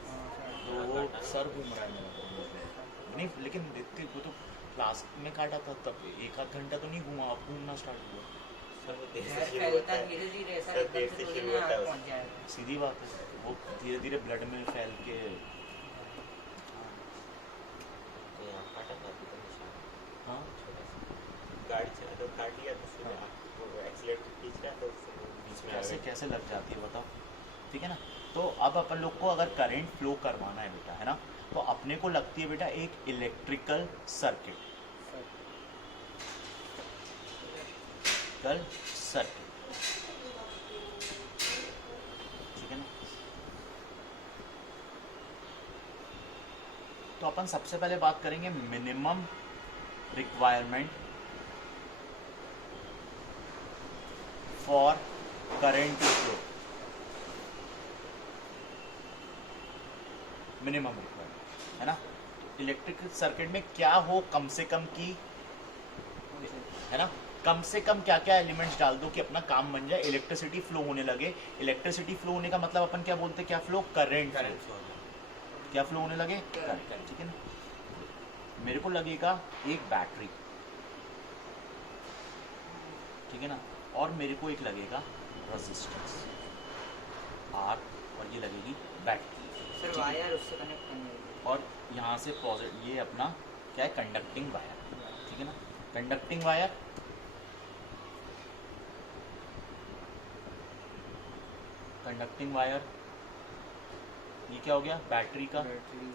हाँ, वो सर घूम रहा है मेरा। नहीं लेकिन देखते वो तो क्लास में काटा था तब 1 आध घंटा तो नहीं घूमा, अब घूमना स्टार्ट हुआ। सर वो देर से जहर शुरू फैलता होता है। धीरे धीरे, ऐसा सर एकदम देर से से थोड़ी शुरू ना होता है आग पहुंच जाएगा। सीधी बात है, वो धीरे धीरे ब्लड में फैल के। तो यहाँ काटा था अभी तो निशान हाँ छोटा सा। गाड़ी चला तो काट लिया तो सीधे हाँ। वो एक्सीलेटर खींच रहा तो उससे वो बीच में आ कैसे गई। कैसे लग जाती है बताओ, ठीक है ना। तो अब अपन लोग को अगर करंट फ्लो करवाना है बेटा, है ना, तो अपने को लगती है बेटा एक इलेक्ट्रिकल सर्किट, सर्किट, ठीक है ना। तो अपन सबसे पहले बात करेंगे minimum requirement for current to flow. Minimum requirement, है ना। इलेक्ट्रिकल सर्किट में क्या हो कम से कम की, है ना, कम से कम क्या क्या एलिमेंट्स डाल दो कि अपना काम बन जाए, इलेक्ट्रिसिटी फ्लो होने लगे। इलेक्ट्रिसिटी फ्लो होने का मतलब अपन क्या बोलते हैं, क्या फ्लो, करंट। करंट फ्लो क्या फ्लो होने लगे, करंट, ठीक है ना। मेरे को लगेगा एक बैटरी, ठीक है ना, और मेरे को एक लगेगा रेजिस्टेंस आर, और ये लगेगी बैटरी। सर वायर उससे कनेक्ट करने होगी। और यहाँ से पॉजिटिव, ये अपना क्या है, कंडक्टिंग वायर, ठीक है ना। कंडक्टिंग वायर, कंडक्टिंग वायर, ये क्या हो गया, बैटरी का बैटरी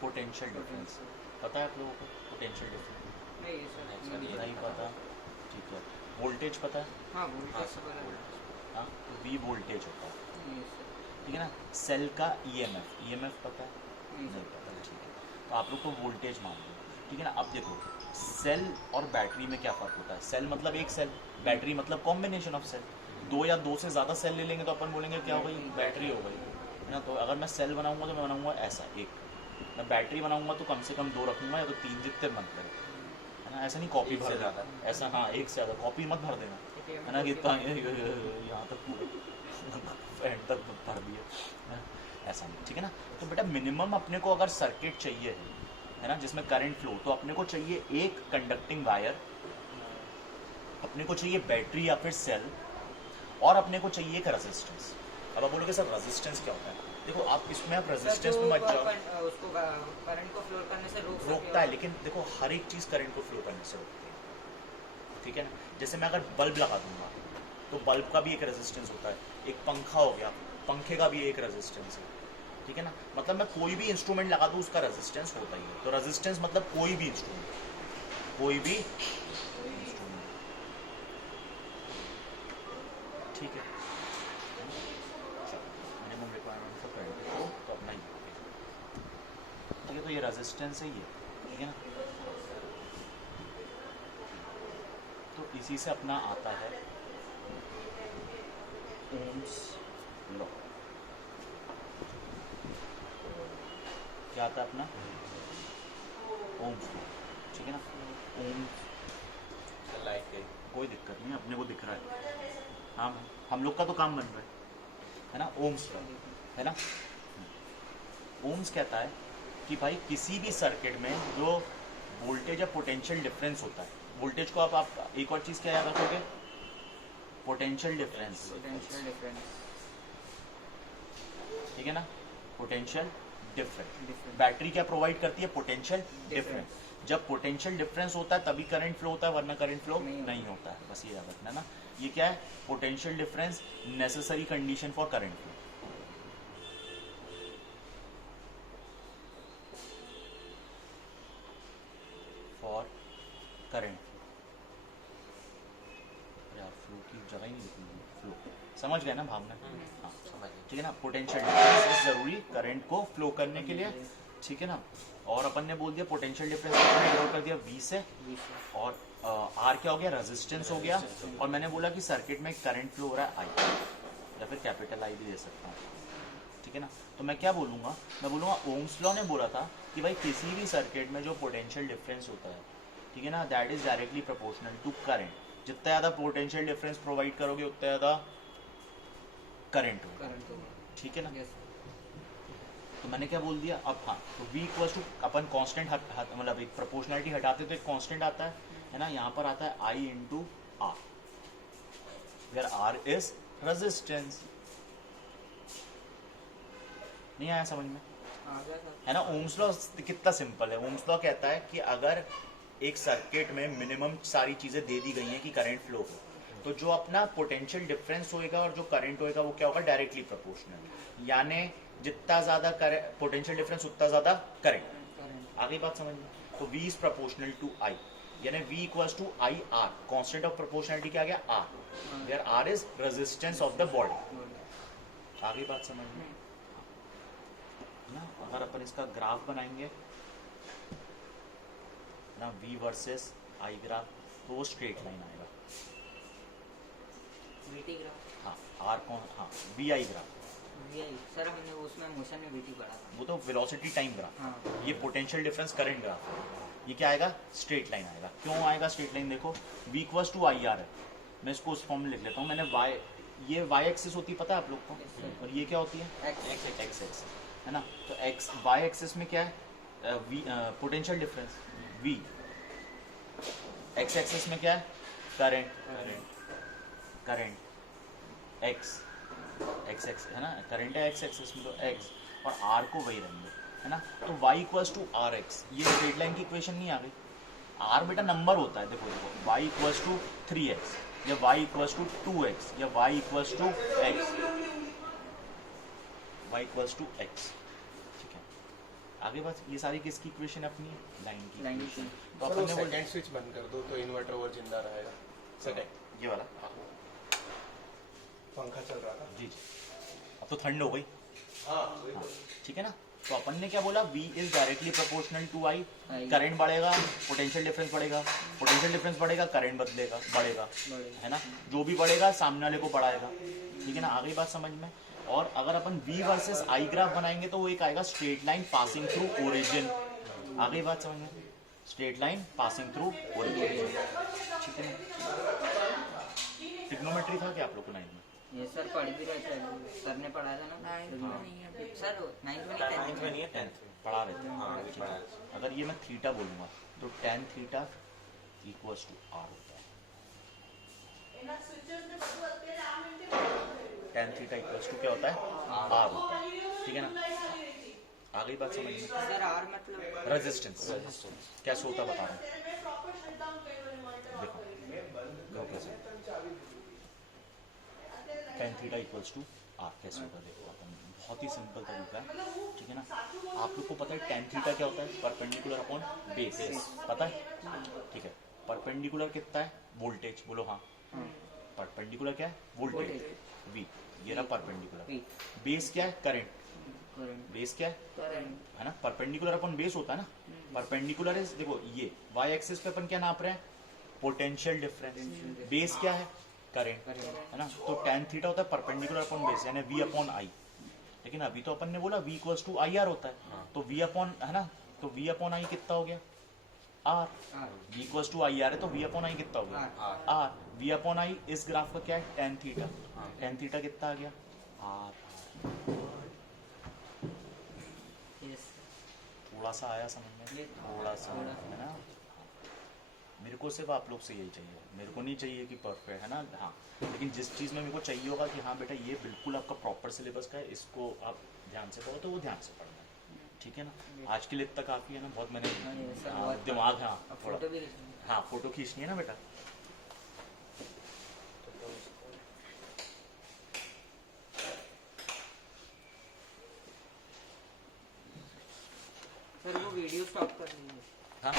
पोटेंशियल डिफरेंस। पता है आप लोगों को पोटेंशियल डिफरेंस? नहीं सर, नहीं, नहीं नहीं पता, ठीक है। वोल्टेज पता है? हाँ हाँ वोल्टेज सर, पता है। वोल्टेज। हाँ, तो वी वोल्टेज होता है, नहीं सर, ठीक है ना। सेल का ईएमएफ, ईएमएफ पता है? नहीं नहीं सर। पता, ठीक है। तो आप लोग को वोल्टेज मान लो, ठीक है ना। अब देखो सेल और बैटरी में क्या फ़र्क होता है। सेल मतलब एक सेल, बैटरी मतलब कॉम्बिनेशन ऑफ सेल। दो या दो से ज़्यादा सेल ले लेंगे तो अपन बोलेंगे क्या हो गई, बैटरी हो गई, है ना। तो अगर मैं सेल बनाऊंगा तो मैं बनाऊंगा ऐसा एक, मैं बैटरी बनाऊंगा तो कम से कम 2 रखूंगा या तो 3, जितने मन करे, है ना। ऐसा नहीं कॉपी एक भर से देना, ज़्यादा। ऐसा हाँ एक से ज़्यादा कॉपी मत भर देना, है ना, कि इतना यहाँ तक एंड तक भर दिया, ऐसा नहीं, ठीक है ना। तो बेटा मिनिमम अपने को अगर सर्किट चाहिए है ना, जिसमें करंट फ्लो, तो अपने को चाहिए एक कंडक्टिंग वायर, अपने को चाहिए बैटरी या फिर सेल, और अपने को चाहिए एक रेजिस्टेंस। अब आप बोलोगे सर रेजिस्टेंस क्या होता है? देखो आप इसमें आप रेजिस्टेंस में मत जाओ, उसको करंट को फ्लो करने से रोकता है, लेकिन देखो हर एक चीज़ करंट को फ्लो करने से रोकती है, ठीक है ना। जैसे मैं अगर बल्ब लगा दूंगा तो बल्ब का भी एक रेजिस्टेंस होता है, एक पंखा हो गया, पंखे का भी एक रेजिस्टेंस है, ठीक है ना। मतलब मैं कोई भी इंस्ट्रूमेंट लगा दूँ उसका रेजिस्टेंस होता ही है। तो रेजिस्टेंस मतलब कोई भी इंस्ट्रूमेंट, कोई भी इंस्ट्रूमेंट, ठीक है। Minimum requirement for current flow तो अपना ही, ठीक है। तो ये रेजिस्टेंस है ये, ठीक है ना। तो इसी से अपना आता है ओम्स लॉ। क्या आता है अपना, ओम्स लॉ, ठीक है ना। ओम्स, लाइट गई। कोई दिक्कत नहीं, अपने को दिख रहा है, हाँ हम लोग का तो काम बन रहा है ना। ओम्स लॉ, है ना। ओम्स कहता है कि भाई किसी भी सर्किट में जो वोल्टेज या पोटेंशियल डिफरेंस होता है, वोल्टेज को आप एक और चीज़ क्या याद रखोगे, पोटेंशियल डिफरेंस, पोटेंशियल डिफरेंस, ठीक है ना। पोटेंशियल डिफरेंस, बैटरी क्या प्रोवाइड करती है, पोटेंशियल डिफरेंस। जब पोटेंशियल डिफरेंस होता है तभी करंट फ्लो होता है, वरना करंट फ्लो नहीं होता है, बस ये याद रखना ना। ये क्या है, potential difference necessary condition for current flow. For current यार, फ्लो की जगह ही नहीं लिखी, फ्लो समझ गए ना भावना, हाँ समझ गए। ठीक है ना। पोटेंशियल डिफरेंस इज जरूरी करंट को फ्लो करने के लिए, ठीक है ना। और अपन ने बोल दिया पोटेंशियल डिफरेंस ड्रॉ कर दिया V से, और R क्या हो गया, रेजिस्टेंस हो गया, और मैंने बोला कि सर्किट में करंट फ्लो हो रहा है I, या फिर कैपिटल I भी दे सकता हूँ, ठीक है ना। तो मैं क्या बोलूँगा, मैं बोलूँगा ओम्स लॉ ने बोला था कि भाई किसी भी सर्किट में जो पोटेंशियल डिफरेंस होता है, ठीक है ना, that is directly proportional to current. जितना ज़्यादा पोटेंशियल डिफरेंस प्रोवाइड करोगे उतना ज़्यादा करंट होगा, करंट होगा। ठीक है ना। यस तो मैंने क्या बोल दिया अब, हाँ, तो V इक्वल्स टू अपन कांस्टेंट मतलब एक प्रोपोर्शनलिटी हटाते तो एक कांस्टेंट आता है ना, यहाँ पर आता है I into R, where R is resistance. नहीं आया समझ में, आ गया सर। है ना। ओम्स लॉ कितना सिंपल है। ओम्स लॉ कहता है कि अगर एक सर्किट में मिनिमम सारी चीजें दे दी गई हैं कि करंट फ्लो हो, तो जो अपना पोटेंशियल डिफरेंस होएगा और जो करंट होएगा वो क्या होगा, डायरेक्टली प्रोपोर्शनल, यानी जितना ज्यादा पोटेंशियल डिफरेंस उतना ज्यादा करंट। करंट आगे बात समझ में। तो V is proportional to I, यानी V equals to I R, constant of proportionality क्या आ गया, R, where R is resistance of the body. आगे बात समझ में ना। अगर अपन इसका ग्राफ बनाएंगे ना, V वर्सेस I ग्राफ, तो वो स्ट्रेट लाइन आएगा। VT ग्राफ हाँ, R कौन, हाँ, VI ग्राफ, VI सर हमने उसमें मोशन में VT पढ़ा था। वो तो वेलोसिटी टाइम ग्राफ। हाँ ये पोटेंशियल डिफरेंस करंट ग्राफ है। ये क्या आएगा, स्ट्रेट लाइन आएगा। क्यों आएगा स्ट्रेट लाइन, देखो V इक्वल्स टू IR है, मैं इसको उस फॉर्म में लिख लेता हूँ। मैंने Y, ये Y एक्सिस होती है पता है आप लोग को, Yes, sir. और ये क्या होती है, X X एक्सिस, है ना। तो X Y एक्सिस में क्या है, potential difference V, X axis में क्या है, करंट, X एक्स है ना, करंट है X एक्सिस में, तो X और R को वही रहेंगे, है ना। तो Y equals to R X, ये स्ट्रेट लाइन की इक्वेशन नहीं आ गई। R बेटा नंबर होता है, देखो Y इक्वल्स टू 3x, या Y इक्वल्स टू 2x, या Y equals to x, Y equals to x, ठीक है। आगे बस ये सारी किसकी इक्वेशन, अपनी लाइन की लाइन इक्वेशन। की। तो सर, अपन वो ने बोल सेकंड स्विच बंद कर दो तो इन्वर्टर और जिंदा रहेगा। सेकंड ये वाला, पंखा चल रहा था। जी, अब तो ठंड हो गई, हाँ वही तो। ठीक है ना। तो अपन ने क्या बोला, V is directly proportional to I, I। Current बढ़ेगा, पोटेंशियल डिफरेंस बढ़ेगा, पोटेंशियल डिफरेंस बढ़ेगा, करंट बढ़ेगा, बढ़ेगा। है ना। जो भी बढ़ेगा सामने वाले को बढ़ाएगा, ठीक है ना। आगे बात समझ में। और अगर अपन V वर्सेस I ग्राफ बनाएंगे तो वो एक आएगा straight line passing through origin. आगे बात समझ में, straight line passing through origin, ठीक है ना। ट्रिग्नोमेट्री था क्या आप लोग को 9 में? ये सर पढ़ भी रहे थे, सर ने पढ़ा था ना। सर 9th में नहीं 10th में। 10th पढ़ा रहे थे, हाँ, ये ठीक है। पढ़ा रहे अगर ये मैं थीटा बोलूंगा तो tan theta equals to R होता है। tan थीटा इक्वल्स टू क्या होता है, R होता है, ठीक है ना। आगे बात समझ में। सर R मतलब रेजिस्टेंस कैसे होता बता रहा हूँ, देखो कैसे tan theta equals to R कैसे होगा, देखो अपन बहुत ही सिंपल तरीका है, ठीक है ना। आप लोग को पता है tan थीटा क्या होता है, परपेंडिकुलर अपॉन बेस, पता है, ठीक है। परपेंडिकुलर कितना है, वोल्टेज, बोलो हाँ। परपेंडिकुलर क्या है, वोल्टेज V, ये रहा परपेंडिकुलर। बेस क्या है, करंट, करंट बेस क्या है, करंट है ना। परपेंडिकुलर अपन बेस होता है ना, परपेंडिकुलर इज, देखो ये Y एक्सिस पे अपन क्या नाप रहे हैं, पोटेंशियल डिफरेंस। बेस क्या है, करंट, है ना। तो tan थीटा होता है परपेंडिकुलर अपॉन बेस, यानी V अपॉन I। लेकिन अभी तो अपन ने बोला V इक्वल्स टू IR होता है, तो V अपॉन, है ना, तो V अपॉन I कितना हो गया, R। V equals to IR है तो V अपॉन I कितना हो गया, R। V अपॉन I इस ग्राफ का क्या है, tan थीटा। tan थीटा कितना आ गया, R। यस थोड़ा सा आया समझ में, ये थोड़ा सा, है ना। मेरे को सिर्फ आप लोग से यही चाहिए, मेरे को नहीं चाहिए कि परफेक्ट, है ना। हाँ, लेकिन जिस चीज़ में मेरे को चाहिए होगा कि हाँ बेटा ये बिल्कुल आपका प्रॉपर सिलेबस का है, इसको आप ध्यान से पढ़ो, तो वो ध्यान से पढ़ना है, ठीक है ना। आज के लिए इतना काफ़ी है ना, बहुत मैंने सर, हाँ, बहुत- दिमाग, हाँ अब थोड़ा, फोटो भी खींचनी है। हाँ फोटो खींचनी है ना बेटा। सर वो वीडियो स्टॉप कर दीजिए। हाँ